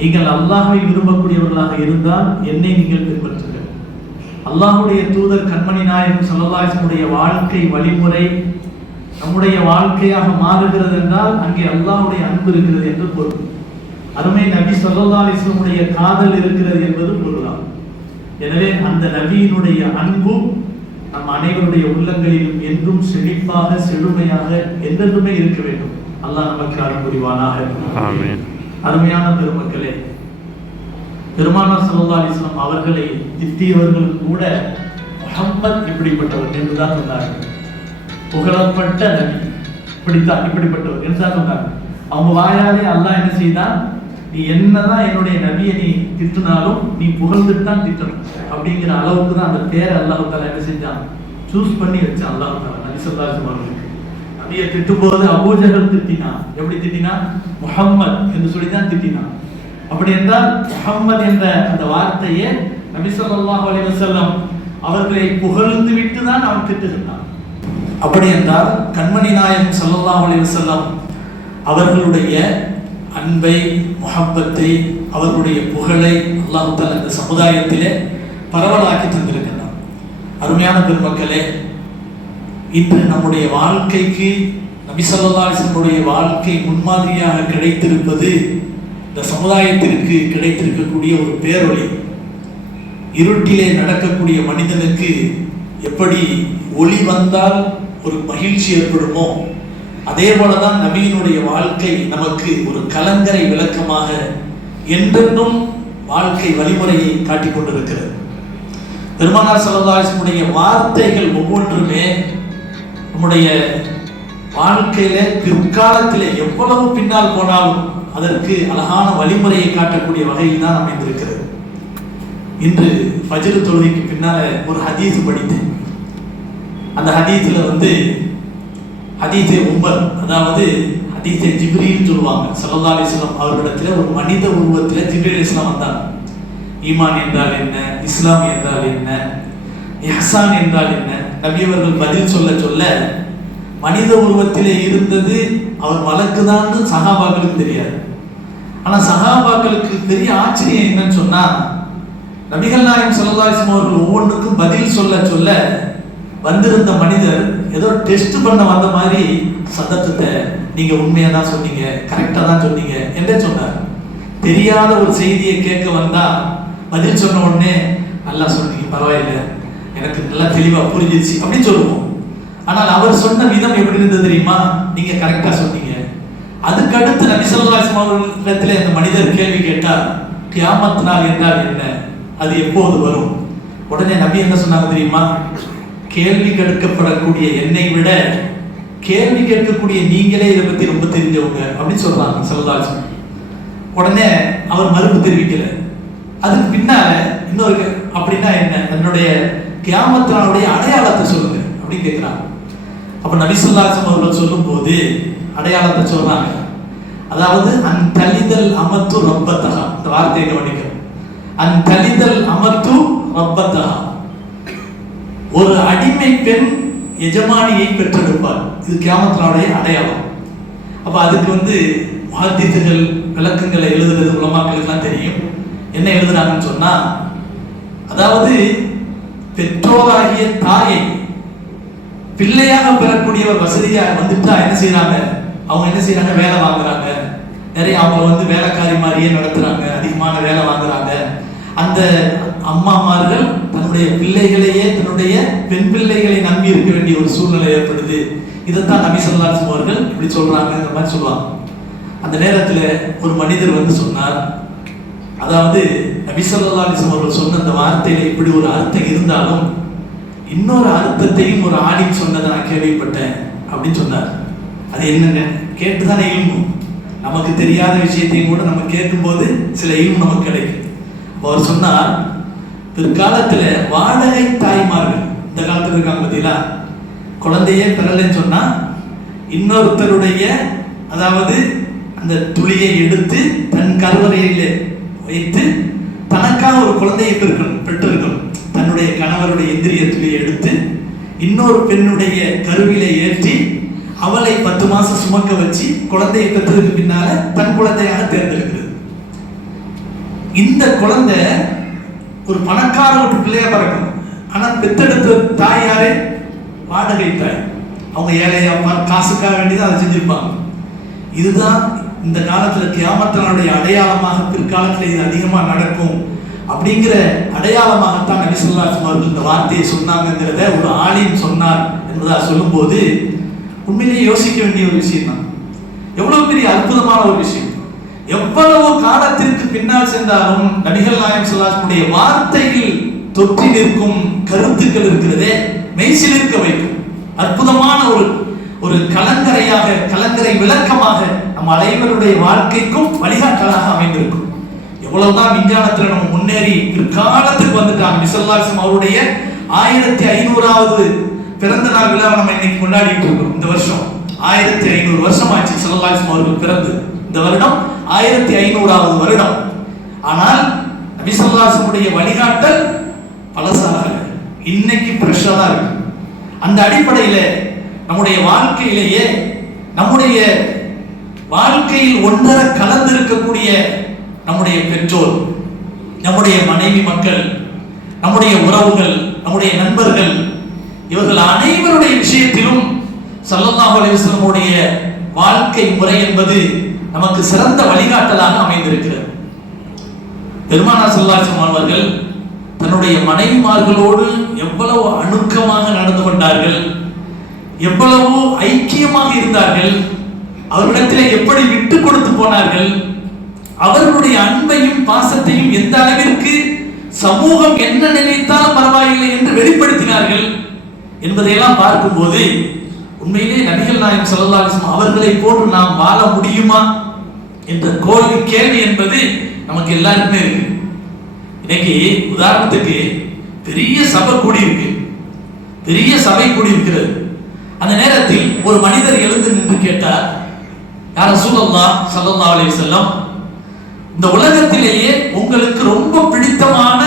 நீங்கள் அல்லாஹ்வை விரும்பக்கூடியவர்களாக இருந்தால் என்னை நீங்கள் பின்பற்றுங்கள். அல்லாஹ்வுடைய தூதர் கண்மணி நாயகம் ஸல்லல்லாஹு அலைஹி வஸல்லம் வாழ்க்கை வழிமுறை நம்முடைய வாழ்க்கையாக மாறுகிறது என்றால் அங்கே அல்லாஹ்வுடைய அன்பு இருக்கிறது என்று பொருள். அருமை நபி ஸல்லல்லாஹு அலைஹி வஸல்லம் காதல் இருக்கிறது என்பது பொருளாகும். எனவே அந்த நபியினுடைய அன்பு நம் அனைவருடைய உள்ளங்களிலும் என்றும் செழிப்பாக செழுமையாக என்றென்றுமே இருக்க வேண்டும். அல்லாஹ் நமக்கு அருள் புரிவானாக. ஆமென். அருமையான பெருமக்களே, பெருமானார் ஸல்லல்லாஹு அலைஹி வஸல்லம் அவர்களை திட்டியவர்கள் கூட முஹம்மத் இப்படிப்பட்டவர் என்றுதான் சொன்னார்கள். புகழப்பட்ட நபி இப்படிப்பட்டவர் என்றுதான் சொன்னார்கள். அவங்க வாயாலே அல்லாஹ் என்ன செய்தான், நீ என்னதான் என்னுடைய நபியை நீ திட்டினாலும் நீ புகழ்ந்துட்டு தான் திட்டணும் அப்படிங்கிற அளவுக்கு தான் அந்த பேரை அல்லாஹ் தஆலா என்ன செஞ்சான், சூஸ் பண்ணி வச்சான். அல்லாஹ் தஆலா நபி ஸல்லல்லாஹு அலைஹி வஸல்லம் நபியை திட்டும்போது அபூஜஹல் திட்டினான். எப்படி திட்டினான்? முஹம்மத் என்று சொல்லி தான் திட்டினான். அப்படி என்றால் முஹம்மத் என்ற அந்த வார்த்தையை நபி ஸல்லல்லாஹு அலைஹி வஸல்லம் அவர்களை புகழ்ந்து விட்டு தான் அவன் திட்டுகிறான். அப்படி என்றால் கண்மணி நாயகம் ஸல்லல்லாஹு அலைஹி வஸல்லம் அவர்களுடைய அன்பை, முஹப்பத்தை, அவர்களுடைய புகழை அல்லாஹ் தஆலா இந்த சமுதாயத்திலே பரவலாக்கி தந்திருக்கிறார். அருமையான பெருமக்களே, இன்று நம்முடைய வாழ்க்கைக்கு நபி ஸல்லல்லாஹு அலைஹி வஸல்லம் வாழ்க்கை முன்மாதிரியாக கிடைத்திருப்பது இந்த சமுதாயத்திற்கு கிடைத்திருக்கக்கூடிய ஒரு பேரொளி. இருட்டிலே நடக்கக்கூடிய மனிதனுக்கு எப்படி ஒளி வந்தால் ஒரு மகிழ்ச்சி ஏற்படுமோ, அதே போலதான் நபியினுடைய வாழ்க்கை நமக்கு ஒரு கலங்கரை விளக்கமாக என்றென்றும் வாழ்க்கை வழிமுறையை காட்டிக் கொண்டிருக்கிறது. பெருமானார் ஸல்லல்லாஹு அலைஹி வஸல்லம் வார்த்தைகள் ஒவ்வொன்றுமே நம்முடைய வாழ்க்கையில பிற்காலத்திலே எவ்வளவு பின்னால் போனாலும் அதற்கு அழகான வழிமுறையை காட்டக்கூடிய வகையில் தான் அமைந்திருக்கிறது. இன்று ஃபஜ்ர் தொழுகைக்கு பின்னால ஒரு ஹதீஸ் படித்தேன். அந்த ஹதீஸ்ல ஹதீஸே உமர், அதாவது ஹதீஸே ஜிப்ரீல் சொல்லுவாங்க. ஸல்லல்லாஹு அலைஹி வஸல்லம் அவர்களிடத்துல ஒரு மனித உருவத்துல ஜிப்ரீல் அலைஹிஸ்ஸலாம் வந்தாங்க. ஈமான் என்றால் என்ன, இஸ்லாம் என்றால் என்ன, இஹ்சான் என்றால் என்ன, நபி அவர்கள் பதில் சொல்ல மனித உருவத்திலே இருந்தது அவர் மலக்குதான்னு சஹாபாக்களுக்கு தெரியாது. ஆனா சஹாபாக்களுக்கு பெரிய ஆச்சரியம் என்னன்னு சொன்னா, நபிகள் நாயகம் ஸல்லல்லாஹு அலைஹி வஸல்லம் அவர்கள் ஒவ்வொன்றுக்கும் பதில் சொல்ல வந்திருந்த மனிதர் ஏதோ டெஸ்ட் பண்ண வந்த மாதிரி சத்தத்தை நீங்க உண்மையா தான் சொன்னீங்க, கரெக்டா தான் சொன்னீங்க என்றே சொன்னார். தெரியாத ஒரு செய்தியை கேட்க வந்தா பதில் சொன்ன உடனே நல்லா சொன்னீங்க, பரவாயில்லை, எனக்கு நல்லா தெளிவா புரிஞ்சிருச்சு அப்படின்னு சொல்லுவோம். ஆனால் அவர் சொன்ன விதம் எப்படி இருந்தது தெரியுமா? நீங்க கரெக்டா சொன்னீங்க. அதுக்கு அடுத்து நபி ஸல்லல்லாஹு அலைஹி வஸல்லம் அவர்களிடத்திலே அந்த மனிதர் கேள்வி கேட்டார், கியாமத் நாள் என்றால் என்ன, அது எப்போது வரும்? உடனே நபி என்ன சொன்னாங்க தெரியுமா? கேள்வி கேட்கப்படக்கூடிய என்னை விட கேள்வி கேட்கக்கூடிய நீங்களே இதை பத்தி ரொம்ப தெரிஞ்சவங்க அப்படின்னு சொல்றாங்க ஸல்லல்லாஹு அலைஹி வஸல்லம். உடனே அவர் மறுப்பு தெரிவிக்கல. அதுக்கு பின்னால இன்னொரு அப்படின்னா என்ன, என்னுடைய கியாமத் நாளுடைய அடையாளத்தை சொல்லுங்க அப்படின்னு கேட்கிறாங்க. அப்ப நபி ஸல்லல்லாஹு அலைஹி வஸல்லம் அவர்கள் சொல்லும் போது அடையாளத்தை சொல்றாங்க. அதாவது அன் தலிதல் அமத்து ரப்பத்தஹா, இந்த வார்த்தையை கவனிக்கணும். அன் தலிதல் அமத்து ரப்பத்தஹா, ஒரு அடிமை பெண் எஜமானியை பெற்றெடுப்பார். இது கியாமத் நாளுடைய அடையாளம். அப்ப அதுக்கு முஹத்திஸ்கள் விளக்கங்களை எழுதுறது உலமாக்களுக்கெல்லாம் தெரியும். என்ன எழுதுறாங்கன்னு சொன்னா, அதாவது பெற்றோராகிய தாயை பிள்ளையாக பெறக்கூடியவர் வசதியாக வந்துட்டா என்ன செய்யறாங்க, அவங்க என்ன செய்யறாங்க, வேலை வாங்குறாங்க. நிறைய அவங்க வேலைக்காரி மாதிரியே நடத்துறாங்க, அதிகமான வேலை வாங்குறாங்க. அந்த அம்மாமார்கள் தன்னுடைய பிள்ளைகளையே தன்னுடைய பெண் பிள்ளைகளை நம்பி இருக்க வேண்டிய ஒரு சூழ்நிலை ஏற்படுது. இதைத்தான் நபி ஸல்லல்லாஹு அலைஹி வஸல்லம் அவர்கள் இப்படி சொல்றாங்க, இந்த மாதிரி சொல்லுவாங்க. அந்த நேரத்துல ஒரு மனிதர் சொன்னார், அதாவது நபி ஸல்லல்லாஹு அலைஹி வஸல்லம் அவர்கள் சொன்ன அந்த வார்த்தையில இப்படி ஒரு அர்த்தம் இருந்தாலும் இன்னொரு அர்த்தத்தையும் ஒரு ஆலிம் சொன்னதை நான் கேள்விப்பட்டேன் அப்படின்னு சொன்னார். அது என்னன்னு கேட்டுதானே இல்மு, நமக்கு தெரியாத விஷயத்தையும் கூட நம்ம கேட்கும்போது சில இல்மு நமக்கு கிடைக்கும். அவர் சொன்னார், பிற்காலத்துல வாடகை தாய்மார்கள் இந்த காலத்துல இருக்காங்க பார்த்தீங்களா, குழந்தையே பெறலைன்னு சொன்னா இன்னொருத்தருடைய அதாவது அந்த துளியை எடுத்து தன் கருவறையிலே வைத்து தனக்காக ஒரு குழந்தையை பெற்றிருக்கணும். தன்னுடைய கணவருடைய இந்திரிய துளியை எடுத்து இன்னொரு பெண்ணுடைய கருவிலை ஏற்றி அவளை 10 மாசம் சுமக்க வச்சு குழந்தையை பெற்றதுக்கு பின்னால தன் குழந்தையாக தேர்ந்தெடுக்கிறது. இந்த குழந்தை ஒரு பணக்கார வீட்டு பிள்ளையா பிறக்கணும். ஆனா பெத்தெடுத்த தாய் யாரு? வாடகை தாய். அவங்க ஏழையா காசுக்காக வேண்டியதான் அதை செஞ்சிருப்பாங்க. இதுதான் இந்த காலத்துல கியாமத்தினுடைய அடையாளமாக, பிற்காலத்தில் இது அதிகமா நடக்கும் அப்படிங்கிற அடையாளமாகத்தான் நபி ஸல்லல்லாஹு அலைஹி வஸல்லம் அவர்கள் இந்த வார்த்தையை சொன்னாங்கிறத ஒரு ஆலிம் சொன்னார் என்பதா சொல்லும் போது உண்மையிலேயே யோசிக்க வேண்டிய ஒரு விஷயம் தான். எவ்வளவு பெரிய அற்புதமான ஒரு விஷயம். எவ்வளவு காலத்திற்கு பின்னால் சென்றாலும் நபிகள் நாயகம் ஸல்லல்லாஹு அலைஹி வஸல்லம் வார்த்தையில் தொற்றி நிற்கும் கருத்துக்கள் இருக்கிறதே மெய்சிலிருக்க வைக்கும். அற்புதமான ஒரு கலங்கரை விளக்கமாக நம் அனைவருடைய வாழ்க்கைக்கும் வழிகாட்டலாக அமைந்திருக்கும். எவ்வளவுதான் விஞ்ஞானத்தில் நம்ம முன்னேறி பிற்காலத்துக்கு வந்துட்டாங்க. நபி ஸல்லல்லாஹு அலைஹி வஸல்லம் அவருடைய 1500வது பிறந்த நாள் விழாவை நம்ம இன்னைக்கு கொண்டாடிட்டு இருக்கோம். இந்த வருஷம் 1500 வருஷம் ஆச்சு ஸல்லல்லாஹு அலைஹி வஸல்லம் அவர்கள் பிறந்து. இந்த வருடம் 1500வது வருடம். ஆனால் நபி ஸல்லல்லாஹு அலைஹி வஸல்லம் வழிகாட்டல் பழசாக இன்னைக்கு ஃப்ரெஷ்ஷா தான் இருக்கு. அந்த அடிப்படையில் நம்முடைய வாழ்க்கையிலேயே நம்முடைய வாழ்க்கையில் ஒன்றரை கலந்திருக்கக்கூடிய நம்முடைய பெற்றோர், நம்முடைய மனைவி மக்கள், நம்முடைய உறவுகள், நம்முடைய நண்பர்கள், இவர்கள் அனைவருடைய விஷயத்திலும் ஸல்லல்லாஹு அலைஹி வஸல்லம் வாழ்க்கை முறை என்பது நமக்கு சிறந்த வழிகாட்டலாக அமைந்திருக்கிறது. பெருமானார் ஸல்லல்லாஹு அலைஹி வஸல்லம் அவர்கள் தன்னுடைய மனைவிமார்களோடு எவ்வளவு அணுக்கமாக நடந்து கொண்டார்கள், எவ்வளவு ஐக்கியமாக இருந்தார்கள், அவர்களிடத்தில் எப்படி விட்டு கொடுத்து போனார்கள், அவர்களுடைய அன்பையும் பாசத்தையும் எந்த அளவிற்கு சமூகம் என்ன நினைத்தாலும் பரவாயில்லை என்று வெளிப்படுத்தினார்கள் என்பதையெல்லாம் பார்க்கும்போது உண்மையிலே நபிகள் நாயகம் ஸல்லல்லாஹு அலைஹி வஸல்லம் அவர்களை போன்று நாம் வாழ முடியுமா என்ற கேள்வி என்பது நமக்கு எல்லாருக்குமே இருக்கு. இன்னைக்கு உதாரணத்துக்கு பெரிய சபை கூடியிருக்கு, பெரிய சபை கூடியிருக்கிறது. அந்த நேரத்தில் ஒரு மனிதர் எழுந்து நின்று கேட்டார், யா ரசூலல்லாஹ் ஸல்லல்லாஹு அலைஹி வஸல்லம், இந்த உலகத்திலேயே உங்களுக்கு ரொம்ப பிடித்தமான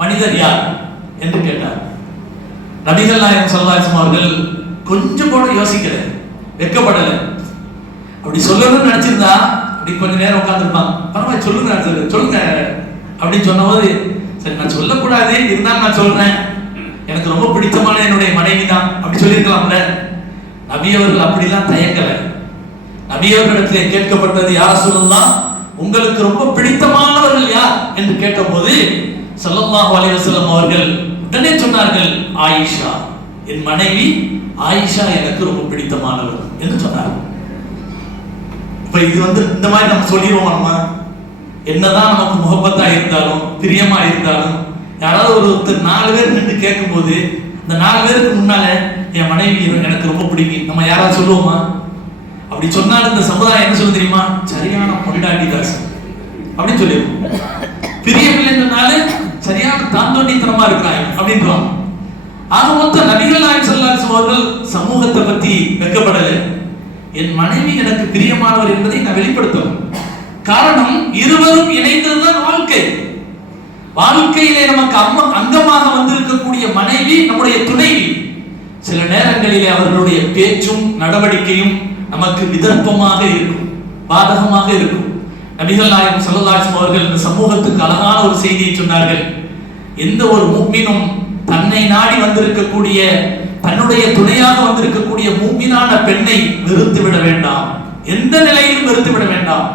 மனிதர் யார் என்று கேட்டார். நபிகள் நாயகம் ஸல்லல்லாஹு அலைஹி வஸல்லம் அவர்கள் கொஞ்சம் கூட யோசிக்கல, வெட்கப்படல. அப்படி சொல்லணும்னு நினைச்சிருந்தா அப்படி கொஞ்ச நேரம் உட்கார்ந்துருப்பாங்க. பரவாயில்ல சொல்லுங்க அப்படின்னு சொன்னபோது, சரி நான் சொல்லக்கூடாது, இருந்தாலும் நான் சொல்றேன், எனக்கு ரொம்ப பிடித்தமான என்னுடைய மனைவி தான் அப்படி சொல்லியிருக்கலாம்ல. நபி அவர்கள் அப்படிலாம் தயங்கல. நபி அவர்களிடத்திலே கேட்கப்பட்டது, யா ரசூலல்லாஹ் உங்களுக்கு ரொம்ப பிடித்தமானவர்கள் யார் என்று கேட்டபோது ஸல்லல்லாஹு அலைஹி வஸல்லம் அவர்கள் உடனே சொன்னார்கள், ஆயிஷா, என் மனைவி ஆயிஷா எனக்கு ரொம்ப பிடித்தமானவர் என்று சொன்னார். இப்ப இது இந்த மாதிரி நம்ம சொல்லிடுவோம். நம்ம என்னதான் நமக்கு முகப்பத்தா இருந்தாலும் பிரியமா இருந்தாலும் யாராவது ஒருத்தர் 4 பேர் நின்று கேட்கும் போது அந்த 4 பேருக்கு முன்னால என் மனைவி எனக்கு ரொம்ப பிடிக்கும் நம்ம யாராவது சொல்லுவோமா? அப்படி சொன்னாலும் இந்த சமுதாயம் என்ன சொல்ல தெரியுமா? சரியான பொண்டாட்டி தாசன் அப்படின்னு சொல்லிடுவோம். பிரியமில்லைன்றனால சரியான தாந்தோண்டித்தனமா இருக்கிறாங்க அப்படின்றோம். ஆக மொத்தம் நபிகள் நாயகம் ஸல்லல்லாஹு அலைஹி வஸல்லம் அவர்கள் சமூகத்தை பத்தி வெட்கப்படலை. என் மனைவி எனக்கு பிரியமானவர் என்பதை நான் வெளிப்படுத்தணும். காரணம், இருவரும் இணைந்ததுதான் வாழ்க்கை. வாழ்க்கையிலே நமக்கு அங்கமாக வந்திருக்கக்கூடிய மனைவி நம்முடைய துணைவி. சில நேரங்களிலே அவர்களுடைய பேச்சும் நடவடிக்கையும் நமக்கு விதர்ப்பமாக இருக்கும், பாதகமாக இருக்கும். நபிகள் நாயகம் ஸல்லல்லாஹு அலைஹி வஸல்லம் அவர்கள் இந்த சமூகத்துக்கு அழகான ஒரு செய்தியை சொன்னார்கள். எந்த ஒரு முஃமினும் தன்னை நாடி வந்திருக்கக்கூடிய, தன்னுடைய துணையாக வந்திருக்கக்கூடிய முஃமினான பெண்ணை வெறுத்து விட வேண்டாம், எந்த நிலையிலும் வெறுத்து விட வேண்டாம்.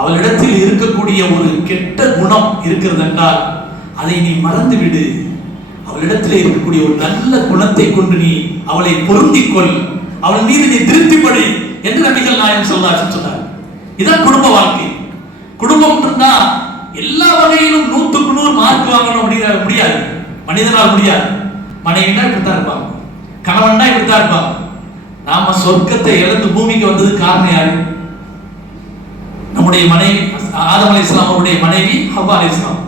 அவளிடத்தில் இருக்கக்கூடிய ஒரு கெட்ட குணம் இருக்கிறது என்றால் அதை நீ மறந்து விடு. அவளிடத்தில் இருக்கக்கூடிய ஒரு நல்ல குணத்தை கொண்டு நீ அவளை பொருந்திக் கொள், அவள் மீது நீ திருப்திப்படு என்று நபிகள் நாயகம் ஸல்லல்லாஹு அலைஹி வஸல்லம் சொன்னார். இதான் குடும்ப வாழ்க்கை. குடும்பம் இருந்தா எல்லா வகையிலும் 100க்கு 100 மார்க் வாங்கணும் அப்படிங்கிற முடியாது, மனிதனால் முடியாது. மனைவினா இப்படித்தான் இருப்பாங்க, கணவன்னா இப்படித்தான் இருப்பாங்க. நாம சொர்க்கத்தை இழந்து பூமிக்கு வந்தது காரணம் யாரு? நம்முடைய மனைவி ஆதம் அலைஹிஸ்ஸலாம் அவருடைய மனைவி ஹவ்வா அலைஹிஸ்ஸலாம்.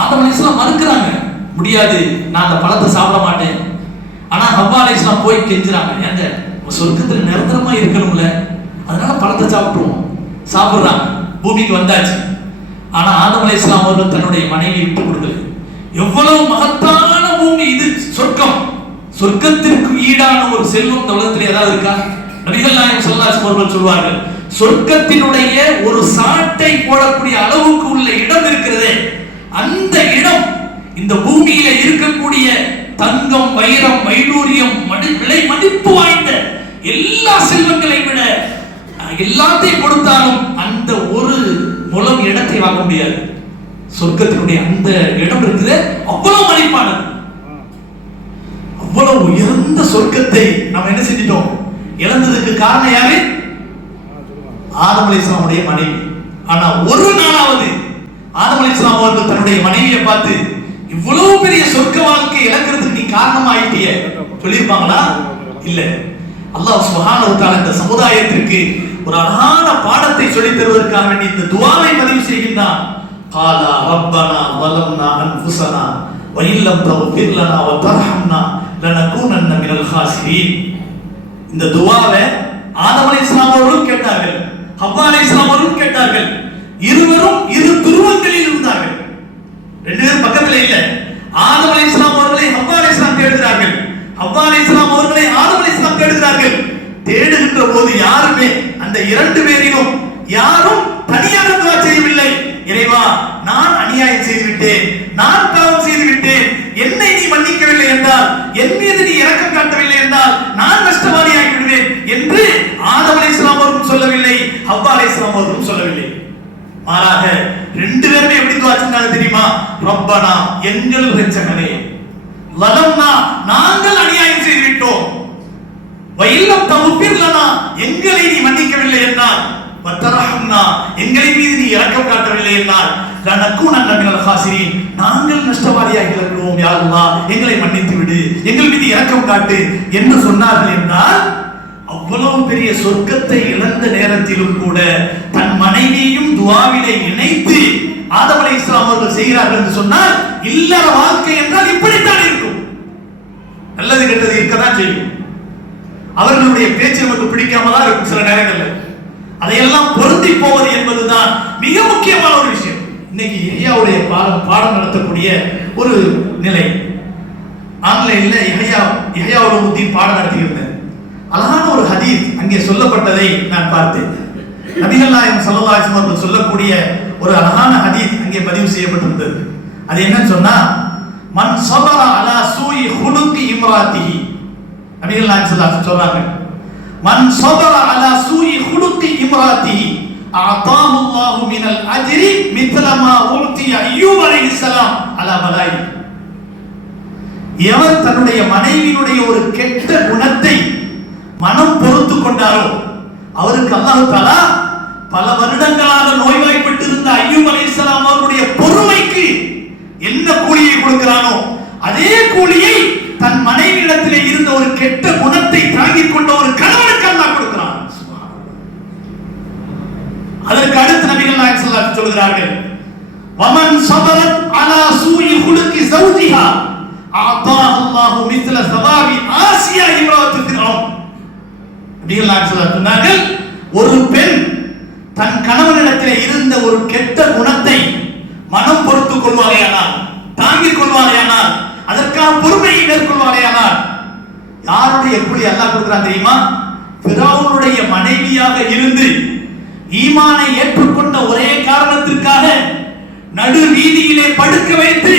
ஆதம் அலைஹிஸ்ஸலாம் மறுக்கிறாங்க, முடியாது, நான் அந்த பழத்தை சாப்பிட மாட்டேன். ஆனா ஹவ்வா அலைஹிஸ்ஸலாம் போய் கெஞ்சுறாங்க, ஏங்க சொர்க்கத்துல நிரந்தரமா இருக்கணும்ல, அதனால பழத்தை சாப்பிட்டுருவோம். சாப்பிடுறாங்க, பூமிக்கு வந்தாச்சு. ஆனா ஆதம் அலைஹிஸ்ஸலாம் அவர்கள் தன்னுடைய மனைவியை விட்டு கொடுக்கல. எவ்வளவு மகத்தான பூமி இது, சொர்க்கம். சொர்க்கத்திற்கு ஈடான ஒரு செல்வம் இந்த உலகத்தில் ஏதாவது இருக்கா? நபிகள் நாயகம் ஸல்லல்லாஹு அலைஹி வஸல்லம் சொல்வார்கள், சொர்க்கத்தினுடைய ஒரு சாட்டை போடக்கூடிய அளவுக்கு உள்ள இடம் இருக்கு தங்கம், வைரம், வைடூரியம், விலை மதிப்பு வாய்ந்த எல்லா செல்வங்களை விட எல்லாத்தையும் கொடுத்தாலும் அந்த ஒரு முலம் இடத்தை வாங்க முடியாது. சொர்க்கத்தினுடைய அந்த இடம் இருக்குது, அவ்வளவு மதிப்பானது. அவ்வளவு உயர்ந்த சொர்க்கத்தை நாம் என்ன செஞ்சிட்டோம்? இழந்ததுக்கு காரணம் யாரு? ஆதம் அலைஹிஸ்ஸலாமுடைய மனைவி. ஆனா ஒரு நாளாவது ஆதம் அலைஹிஸ்ஸலாம் அவர்கள் தன்னுடைய மனைவியை பார்த்து இவ்வளவு பெரிய சொர்க்க வாழ்க்கை இழக்கிறதுக்கு நீ காரணமாயிட்டிய சொல்லியிருப்பாங்களா? இல்ல. அல்லாஹ் சுப்ஹானஹு வ தஆலா இந்த சமுதாயத்திற்கு ஒரு அழகான பாடத்தை சொல்லித் தருவதற்காக வேண்டி இந்த துஆவை பதிவு செய்கின்றான். காலா ரப்பனா வலம்னா அன்ஃபுஸனா வ இல்லம் தக்ஃபிர் லனா வ தர்ஹம்னா லனகூனன்ன மினல் ஹாசிரீன். இந்த துஆவை ஆதம் அலைஹிஸ்ஸலாம் அவர்கள் கேட்டார்கள், ஹவ்வா அலைஹிஸ்ஸலாம் அவர்கள் கேட்டார்கள். இருவரும் இரு துருவங்களில் இருந்தார்கள், ரெண்டு பேரும் பக்கத்துல இல்ல. ஆதம் அலைஹிஸ்ஸலாம் அவர்களை ஹவ்வா அலைஹிஸ்ஸலாம் தேடுகிறார்கள், ஹவ்வா அலைஹிஸ்ஸலாம் அவர்களை ஆதம் அலைஹிஸ்ஸலாம் தேடுகிறார்கள். தேடுகின்ற போது யாருமே அந்த இரண்டு பேரிலும் யாரும் தனியாக துஆ செய்யவில்லை. இறைவா, நான் அநியாயம் செய்து விட்டேன், நான் பாவம் செய்து விட்டேன், என்னை நீ மன்னிக்கவில்லை என்றால், என் மீது நீ இரக்கம் காட்டவில்லை என்றால் நான் நஷ்டவாளியாகி விடுவேன் என்று ஆதம் அலைஹிஸ்ஸலாம் அவர்களும் சொல்லவில்லை, ஹவ்வா அலைஹிஸ்ஸலாம் அவர்களும் சொல்லவில்லை. மாறாக ரெண்டு பேருமே எப்படி துஆ செஞ்சாங்க தெரியுமா? ரப்பனா, எங்கள் இரட்சகனே, லலம்னா, நாங்கள் அநியாயம் செய்து விட்டோம், வயில்லம் தக்ஃபிர் லனா, எங்களை நீ மன்னிக்கவில்லை என்றால், வதர்ஹம்னா, எங்களை மீது நீ இரக்கம் காட்டவில்லை என்றால், லனகூனன்ன மினல் ஹாசிரீன், நாங்கள் நஷ்டவாளியாகி விடுவோம், யா அல்லாஹ் எங்களை மன்னித்து விடு, எங்கள் மீது இரக்கம் காட்டு என்று சொன்னார்கள் என்றால், அவ்வளவு பெரிய சொர்க்கத்தை இழந்த நேரத்திலும் கூட தன் மனைவியையும் துஆவிலே இணைத்து ஆதம் அலைஹிஸ்ஸலாம் அவர்கள் செய்கிறார்கள் என்று சொன்னால், இல்லற வாழ்க்கை என்றால் இப்படித்தான் இருக்கும். நல்லது கெட்டது இருக்கதான் செய்யும். அவர்களுடைய பேச்சு நமக்கு பிடிக்காமதான் இருக்கும் சில நேரங்களில். அதையெல்லாம் பொருந்தி போவது என்பதுதான் மிக முக்கியமான ஒரு விஷயம். இன்னைக்கு யஹ்யாவுடைய பாடம் நடத்தக்கூடிய ஒரு நிலை. ஆன்லைன்ல யஹ்யாவோட முத்தி பாடம் நடத்தியிருந்தேன். அழகான ஒரு ஹதீஸ் அங்கே சொல்லப்பட்டதை நான் பார்த்தேன். நபிகள் நாயகம் ஸல்லல்லாஹு அலைஹி வஸல்லம் சொல்லக்கூடிய ஒரு அழகான ஹதீஸ் அங்கே பதிவு செய்யப்பட்டிருந்தது. அது என்னன்னு சொன்னா, மன் ஸபர அலா சூஇ ஹுலுகி இம்ராத்திஹி, நபிகள் நாயகம் ஸல்லல்லாஹு அலைஹி வஸல்லம் சொல்றாங்க, மன் ஸபர அலா சூஇ ஹுலுகி இம்ராத்திஹி அஅதாஹு அல்லாஹு மினல் அஜ்ரி மித்ல மா உத்திய அய்யூப் அலைஹிஸ்ஸலாம் அலா பலாயி. எவர் தன்னுடைய மனைவியினுடைய ஒரு கெட்ட குணத்தை மனம் பொறுத்து கொண்டாரோ அவருக்கு அல்லாஹ் தஆலா பல வருடங்களாக நோய்வாய்ப்பட்டு இருந்த அய்யூப் அலைஹிஸ்ஸலாம் அவருடைய பொறுமைக்கு என்ன கூலியை கொடுக்கிறானோ அதே கூலியை தன் மனைவியிடத்திலே இருந்த ஒரு கெட்ட குணத்தை தாங்கிக் கொண்ட ஒரு கணவனுக்கு அல்லாஹ் கொடுக்கிறான். அதற்கு அடுத்து நபிகள் நாயகம் ஸல்லல்லாஹு அலைஹி வஸல்லம் சொல்கிறார்கள், வமன் ஸபரத் அலா சூஇ ஹுலுகி ஸௌஜிஹா அஅதாஹு அல்லாஹு மித்ல ஸவாபி ஆசியா இம்ராத்து ஃபிர்அவுன். நபிகள் நாயகம் ஸல்லல்லாஹு அலைஹி வஸல்லம் சொன்னார்கள், ஒரு பெண் தன் கணவனிடத்திலே இருந்த ஒரு கெட்ட குணத்தை மனம் பொறுத்துக் கொள்வாரேயானால், தாங்கிக் கொள்வாரேயானால், அதற்கான பொறுமையை மேற்கொள்வாரேயானால், யாருடைய கூலி அல்லாஹ் கொடுக்கிறான் தெரியுமா? ஃபிரௌனுடைய மனைவியாக இருந்து ஈமானை ஏற்றுக்கொண்ட ஒரே காரணத்திற்காக நடு வீதியிலே படுக்க வைத்து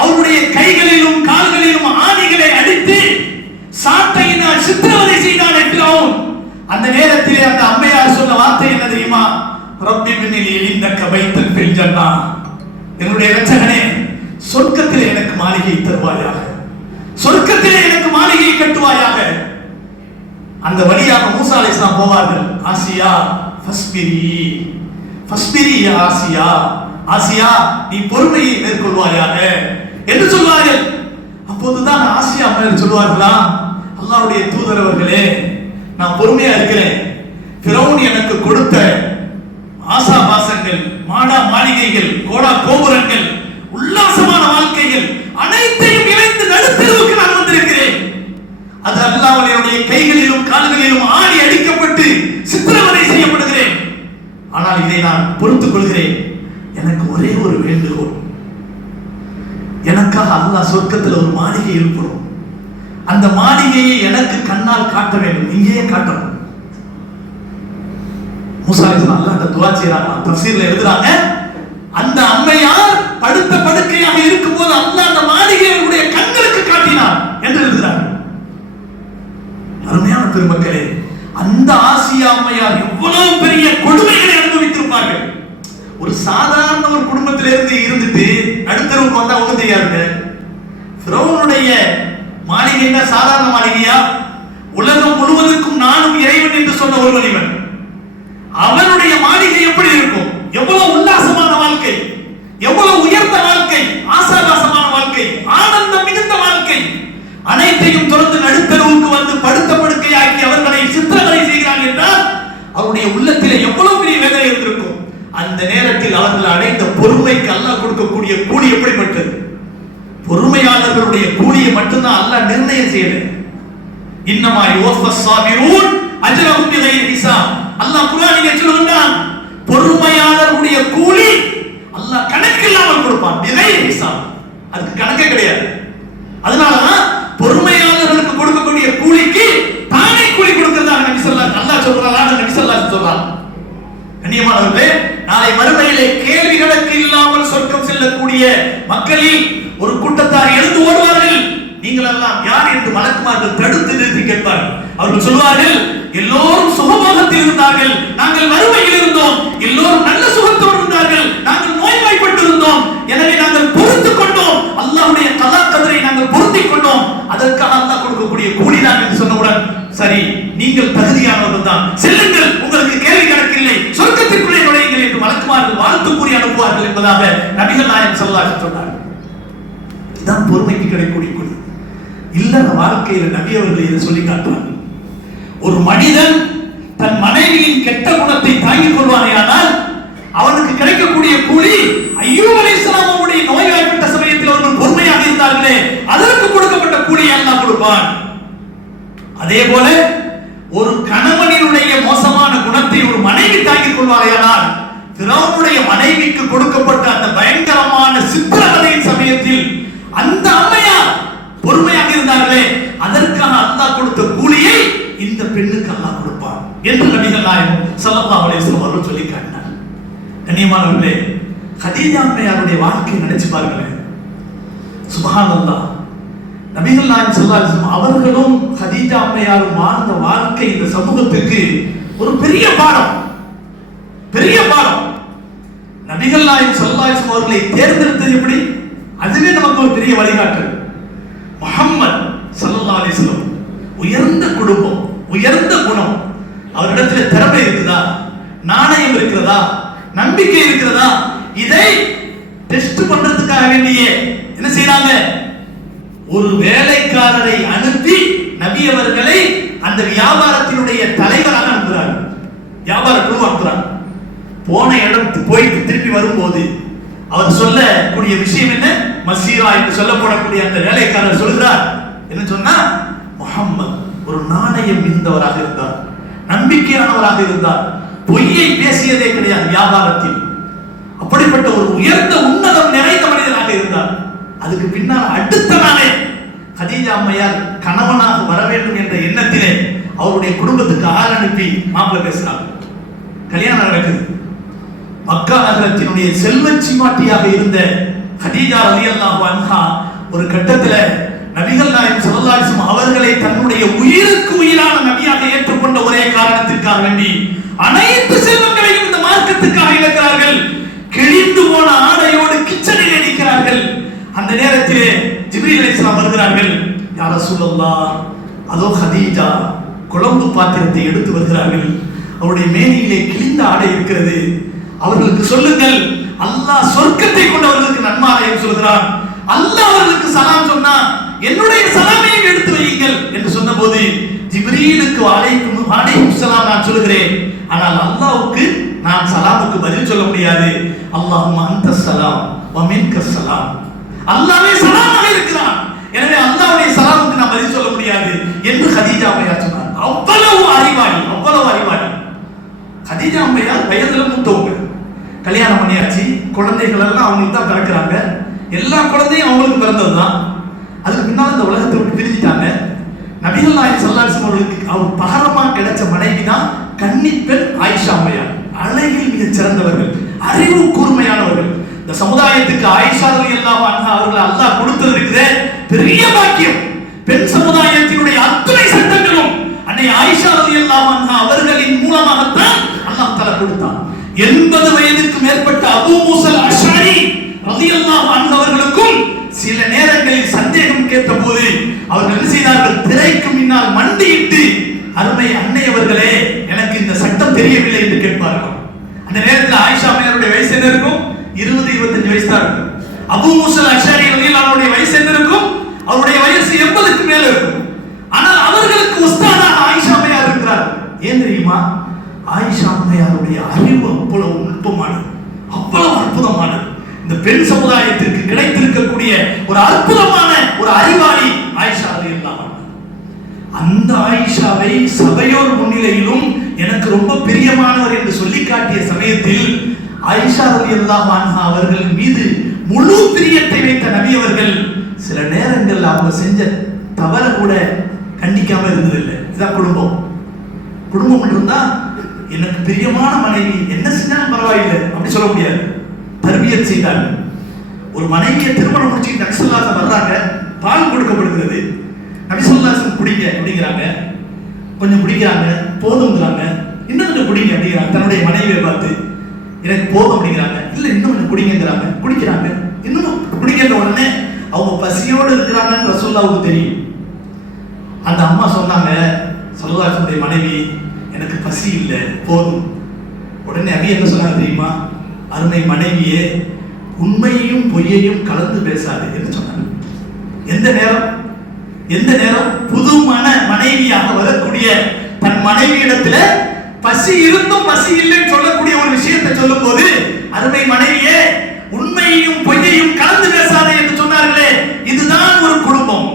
அவருடைய கைகளிலும் கால்களிலும் ஆணிகளை அடித்து சாட்டையினால் சித்திரவதை செய்தான் ஃபிரௌன். அந்த நேரத்திலே அந்த அம்மையார் சொன்ன வார்த்தை என்ன தெரியுமா? ரப்பி பின்னி இந்தக்க பைத்தன் ஃபில் ஜன்னா, என்னுடைய இரட்சகனே, சொர்க்கத்திலே எனக்கு மாளிகை தருவாயாக, சொர்க்கத்திலே எனக்கு மாளிகை கட்டுவாயாக. அந்த வழியாக மூசா அலைஹிஸ்ஸலாம் போவார்கள். ஆசியா ஃபஸ்பிரி ஃபஸ்பிரி யா ஆசியா, ஆசியா நீ பொறுமையை மேற்கொள்வாயாக என்று சொல்வார்கள். அப்போதுதான் ஆசியா அம்மையார் சொல்வார்களா, அல்லாஹ்வுடைய தூதர் அவர்களே, நான் பொறுமையா இருக்கிறேன், ஃபிரௌன் எனக்கு கொடுத்த ஆசாபாசங்கள், மாடா மாளிகைகள், கோடா கோபுரங்கள், உல்லாசமான வாழ்க்கைகள் அனைத்தையும் இணைந்து நடுத்தெருவுக்கு நான் வந்திருக்கிறேன். அது அல்லாஹ் என்னுடைய கைகளிலும் கால்களிலும் ஆணி அடிக்கப்பட்டு சித்திரவதை செய்யப்படுகிறேன். ஆனால் இதை நான் பொறுத்துக் கொள்கிறேன். எனக்கு ஒரே ஒரு வேண்டுகோள், எனக்காக அல்லாஹ் சொர்க்கத்தில் ஒரு மாளிகை எழுப்பணும். அந்த மாளிகையை எனக்கு கண்ணால் காட்ட வேண்டும், இங்கேயே காட்டணும். மூசா அலைஹிஸ்ஸலாம் அல்லாஹ்ட்ட துஆ செய்றாங்க. தஃசீர்ல எழுதுறாங்க, அந்த அம்மையார் படுத்த படுக்கையாக இருக்கும்போது அல்லாஹ் அந்த மாளிகையை அவருடைய கண்களுக்கு காட்டினார் என்று பெருமக்களே, அந்த ஆசியா அம்மையார் எவ்வளவு பெரிய கொடுமைகளை அனுபவித்திருப்பார்கள். ஒரு சாதாரண ஒரு குடும்பத்திலிருந்து இருந்துட்டு நடுத்தரவுக்கு வந்தா ஒண்ணு தெரியாதுங்க. ஃபிரௌனுடைய மாளிகைன்னா சாதாரண மாளிகையா? உலகம் முழுவதற்கும் நானும் இறைவன் என்று சொன்ன ஒரு மனிதன், அவனுடைய மாளிகை எப்படி இருக்கும்? எவ்வளவு உல்லாசமான வாழ்க்கை, எவ்வளவு உயர்ந்த வாழ்க்கை, ஆசாபாசமான வாழ்க்கை, ஆனந்தம் மிகுந்த வாழ்க்கை. அனைத்தையும் தொடர்ந்து நடுத்தரவுக்கு வந்து படுத்த படுக்கையாக்கி அவர்களை சித்திரவதை செய்கிறார்கள் என்றால் அவருடைய உள்ளத்திலே எவ்வளவு பெரிய வேதனை இருந்திருக்கும். அந்த நேரத்தில் அவர்கள் அடைந்த பொறுமைக்கு அல்லாஹ் கொடுக்கக்கூடிய கூலி எப்படிப்பட்டது? பொறுமையாளர்களுடைய கூலியை மட்டும்தான் அல்லாஹ் நிர்ணயம் செய்யல. இன்னமா யுவஃபஸ் ஸாபிரூன் அஜ்ரஹும் பிகைரி ஹிசாப். அல்லாஹ் குர்ஆனிலே சொல்கிறான், பொறுமையாளர்களுடைய கூலி அல்லாஹ் கணக்கில்லாமல் கொடுப்பான். பிகைரி ஹிசாப், அதுக்கு கணக்கே கிடையாது. அதனாலதான் பொறுமையாளர்களுக்கு கொடுக்கக்கூடிய கூலிக்கு தானே கூலி கொடுக்கிறதா நபி ஸல்லல்லாஹு அல்லாஹ் சொல்றாங்க. நபி ஸல்லல்லாஹு சொல்றாங்க, கண்ணியமானவர்களே, நாளை மறுமையிலே கேள்விகளுக்கு இல்லாமல் சொர்க்கம் செல்லக்கூடிய மக்களில் ஒரு கூட்டத்தார் எழுந்து ஓடுவார்கள். நீங்கள் எல்லாம் யார் என்று மலக்குமார்கள் தடுத்து நிறுத்தி கேட்பார்கள். அவர்கள் சொல்வார்கள், எல்லோரும் சுகபோகத்தில் இருந்தார்கள், நாங்கள் வறுமையில் இருந்தோம். எல்லோரும் நல்ல சுகத்தோடு இருந்தார்கள், நாங்கள் நோய்வாய்ப்பட்டு இருந்தோம். எனவே நாங்கள் பொறுத்துக் கொண்டோம். அல்லாஹ்வுடைய கலா கதரை நாங்கள் பொருத்திக் கொண்டோம். அதற்காக அல்லாஹ் கொடுக்கக்கூடிய கூலி தான் என்று சொன்னவுடன், சரி, நீங்கள் தகுதியானவர்கள் தான், செல்லுங்கள், உங்களுக்கு கேள்வி கணக்கில்லை, சொர்க்கத்திற்குள்ளே நுழையுங்கள் என்று மலக்குமார்கள் வாழ்த்து கூறி அனுப்புவார்கள் என்பதாக நபிகள் நாயகம் ஸல்லல்லாஹு அலைஹி வஸல்லம் சொன்னார்கள். இதுதான் பொறுமைக்கு கிடைக்கக்கூடிய கூலி. இல்லற வாழ்க்கையில நபி அவர்கள் இதை சொல்லி காட்டுறாங்க. ஒரு மனிதன் தன் மனைவியின் கெட்ட குணத்தை தாங்கிக் கொள்வானேயானால் அவனுக்கு கிடைக்கக்கூடிய கூலி அய்யூப் அலைஹிஸ்ஸலாம் அவருடைய நோய்வாய்ப்பட்ட சமயத்தில் அவர்கள் பொறுமையாக இருந்தார்களே அதற்கு கொடுக்கப்பட்ட கூலியை அல்லாஹ் கொடுப்பான். அதே போல ஒரு கணவனினுடைய மோசமான குணத்தை ஒரு மனைவி தாங்கிக் கொள்வாரேயானால் ஃபிரௌனுடைய மனைவிக்கு கொடுக்கப்பட்ட அந்த பயங்கரமான சித்திரவதையின் சமயத்தில் அந்த அம்மையார் பொறுமையாக இருந்தார்களே அதற்கான அல்லாஹ் கொடுத்த கூலியை இந்த பெண்ணுக்கு அல்லாஹ் கொடுப்பான் என்று நபிகள் நாயகம் ஸல்லல்லாஹு அலைஹி வஸல்லம் அவர்கள் சொல்லி காட்டினார். கண்ணியமானவர்களே, கதீஜா அம்மையாருடைய வாழ்க்கையை நினைச்சு பாருங்களேன். சுப்ஹானல்லாஹ், நபிகள் நாயகம் ஸல்லல்லாஹு அலைஹி வஸல்லம் அவர்களும் கதீஜா அம்மையாரும் வாழ்ந்த வாழ்க்கை இந்த சமூகத்துக்கு ஒரு பெரிய பாடம், பெரிய பாடம். நபிகள் நாயகம் ஸல்லல்லாஹு அலைஹி வஸல்லம் அவர்களை தேர்ந்தெடுத்தது எப்படி? அதுவே நமக்கு ஒரு பெரிய வழிகாட்டல். முஹம்மது ஸல்லல்லாஹு அலைஹி வஸல்லம் உயர்ந்த குடும்பம், உயர்ந்த குணம், அவரிடத்தில் திறமை இருக்குதா, நாணயம் இருக்கிறதா, நம்பிக்கை இருக்கிறதா, இதை டெஸ்ட் பண்றதுக்காக வேண்டிய என்ன செய்யறாங்க? ஒரு வேலைக்காரரை அனுப்பி நபி அவர்களை அந்த வியாபாரத்தினுடைய தலைவராக அனுப்புறாங்க. வியாபார குழு அனுப்புறாங்க. போன இடத்துக்கு போயிட்டு திரும்பி வரும்போது அவர் சொல்லக்கூடிய விஷயம் என்ன? மசீரா என்று சொல்லப்படக்கூடிய அந்த வேலைக்காரர் சொல்கிறார், என்ன சொன்னா, முஹம்மது ஒரு நாணயம் மிகுந்தவராக இருந்தார், நம்பிக்கையானவராக இருந்தார், பொய்யை பேசியதே கிடையாது வியாபாரத்தில், அப்படிப்பட்ட ஒரு உயர்ந்த உன்னதம் நிறைந்த மனிதனாக இருந்தார். அதுக்கு பின்னால் அடுத்த நாளே கதீஜா அம்மையார் கணவனாக வர வேண்டும் என்ற எண்ணத்திலே அவருடைய குடும்பத்துக்கு ஆள் அனுப்பி மாப்பிள்ளை பேசுறாங்க. கல்யாணம் நடக்குது. மக்கா நகரத்தினுடைய செல்வச் சீமாட்டியாக இருந்த கதீஜா ரலியல்லாஹு அன்ஹா ஒரு கட்டத்தில் நபிகள் நாயகம் ஸல்லல்லாஹு அலைஹி வஸல்லம் அவர்களை தன்னுடைய உயிருக்கு உயிரான நபியாக ஏற்றுக்கொண்ட ஒரே காரணத்திற்காக வேண்டி அனைத்து செல்வங்களையும் இந்த மார்க்கத்துக்காக இழக்கிறார்கள். கிழிந்து போன ஆடையோடு கிச்சனில் நிற்கிறார்கள். அந்த நேரத்திலே ஜிப்ரீல் அலைஹிஸ்ஸலாம் வருகிறார்கள். யா ரசூலல்லாஹ், அதோ கதீஜா குழம்பு பாத்திரத்தை எடுத்து வருகிறார்கள். அவருடைய மேனியிலே கிழிந்த ஆடை இருக்கிறது. அவர்களுக்கு சொல்லுங்கள், அல்லாஹ் சொர்க்கத்தை கொண்டவர்களுக்கு நன்மாராயம் சொல்கிறான். அல்லாஹ் அவர்களுக்கு சலாம் சொன்னா என்னுடைய சலாமையும் எடுத்து வையுங்கள் என்று சொன்னபோது ஜிப்ரீலுக்கு வலைக்கும் சலாம் நான் சொல்கிறேன், ஆனால் அல்லாஹ்வுக்கு நான் சலாமுக்கு பதில் சொல்ல முடியாது. அல்லாஹும்ம அன்த ஸலாம் வ மின்க ஸலாம். அல்லாஹ்வே சலாமாக இருக்கிறான், எனவே அல்லாஹ்வுடைய சலாமுக்கு நான் பதில் சொல்ல முடியாது என்று கதீஜா அம்மையார் சொன்னார். அவ்வளவு அறிவாளி, அவ்வளவு அறிவாளி. கதீஜா அம்மையார் வயதுல மூத்தவங்க, கல்யாணம் பண்ணியாச்சு, குழந்தைகள் எல்லாம் அவங்களுக்கு தான் பிறக்கிறாங்க. எல்லா குழந்தையும் அவங்களுக்கு பிறந்ததுதான். அதுக்கு பின்னால் இந்த உலகத்தை விட்டு பிரிஞ்சிட்டாங்க. நபிகள் நாயகம் ஸல்லல்லாஹு அலைஹி வஸல்லம் அவர்களுக்கு அவர் பகரமா கிடைச்ச மனைவி தான் கன்னிப்பெண் ஆயிஷா அம்மையார். அழகில் மிக சிறந்தவர்கள், அறிவு கூர்மையானவர்கள். இந்த சமுதாயத்துக்கு ஆயிஷா ரலியல்லாஹு அன்ஹா அவர்கள் அல்லாஹ் கொடுத்தது இருக்கிற பெரிய பாக்கியம். பெண் சமுதாயத்தினுடைய அத்தனை சட்டங்களும் அன்னை ஆயிஷா ரலியல்லாஹு அன்ஹா அவர்களின் மூலமாகத்தான் அல்லாஹ் தஆலா கொடுத்தான். 80 வயதுக்கு மேற்பட்ட அபூ மூஸல் அஷ்அரி ரலியல்லாஹு அன்ஹு அவர்களுக்கும் சில நேரங்களில் சந்தேகம் கேட்டபோது அவர்கள் என்ன செய்தார்கள்? திரைக்கு முன்னால் மண்டியிட்டு, அருமை அன்னை அவர்களே, எனக்கு இந்த சட்டம் தெரியவில்லை என்று கேட்பார்கள். அந்த நேரத்தில் ஆயிஷா அம்மையாருடைய வயசு என்ன இருக்கும்? 20-25 வயசு தான் இருக்கும். அபூ மூஸல் அஷ்அரி ரலியல்லாஹு அன்ஹுடைய வயசு என்ன இருக்கும்? அவருடைய வயசு 80க்கு மேல இருக்கும். ஆனால் அவர்களுக்கு உஸ்தாதாக ஆயிஷா அம்மையார் இருக்கிறார். ஏன் தெரியுமா? ஆயிஷா அம்மையாருடைய அறிவு அவ்வளவு நுட்பமானது, அவ்வளவு அற்புதமானது. இந்த பெண் சமுதாயத்திற்கு கிடைத்திருக்கக்கூடிய ஒரு அற்புதமான ஒரு அறிவாளி ஆயிஷா ரலியல்லாஹு அன்ஹா. அந்த ஆயிஷாவை சபையோர் முன்னிலையிலும் எனக்கு ரொம்ப பிரியமானவர் என்று சொல்லி காட்டிய சமயத்தில் ஆயிஷா ரலியல்லாஹு அன்ஹா அவர்கள் மீது முழு பிரியத்தை வைத்த நபி அவர்கள் சில நேரங்கள் அவங்க செஞ்ச தவற கூட கண்டிக்காம இருந்ததில்லை. இதான் குடும்பம். குடும்பம் இருந்தா எனக்கு பிரியமான மனைவி என்ன செஞ்சாலும் பரவாயில்லை அப்படி சொல்ல முடியாது. தர்பியத் செய்தார்கள். ஒரு மனைவியை திருமணம் முடிச்சு நபி ஸல்லல்லாஹு அலைஹி வஸல்லம் வர்றாங்க, பால் கொடுக்கப்படுகிறது. நபி ஸல்லல்லாஹு அலைஹி வஸல்லம் குடிங்க அப்படிங்கிறாங்க, கொஞ்சம் குடிக்கிறாங்க, போதுங்கிறாங்க, இன்னும் கொஞ்சம் குடிங்க அப்படிங்கிறாங்க. தன்னுடைய மனைவியை பார்த்து எனக்கு போதும் அப்படிங்கிறாங்க, இல்ல இன்னும் கொஞ்சம் குடிங்கிறாங்க, குடிக்கிறாங்க, இன்னும் குடிக்கிற உடனே அவங்க பசியோடு இருக்கிறாங்கன்னு ரசூலுல்லாஹ்வுக்கு தெரியும். அந்த அம்மா சொன்னாங்க, ஸல்லல்லாஹு அலைஹி வஸல்லம் மனைவி, எனக்கு பசி இல்லை, போதும். உடனே நபி என்ன சொன்னாங்க தெரியுமா? அருமை மனைவியே, உண்மையையும் பொய்யையும் கலந்து பேசாது என்று சொன்னாங்க. எந்த நேரம் புதுமண மனைவியாக வரக்கூடிய தன் மனைவியிடத்துல பசி இருந்தும் பசி இல்லைன்னு சொல்லக்கூடிய ஒரு விஷயத்தை சொல்லும் போது, அருமை மனைவியே, உண்மையையும் பொய்யையும் கலந்து பேசாதே என்று சொன்னார்களே, இதுதான் ஒரு குடும்பம்.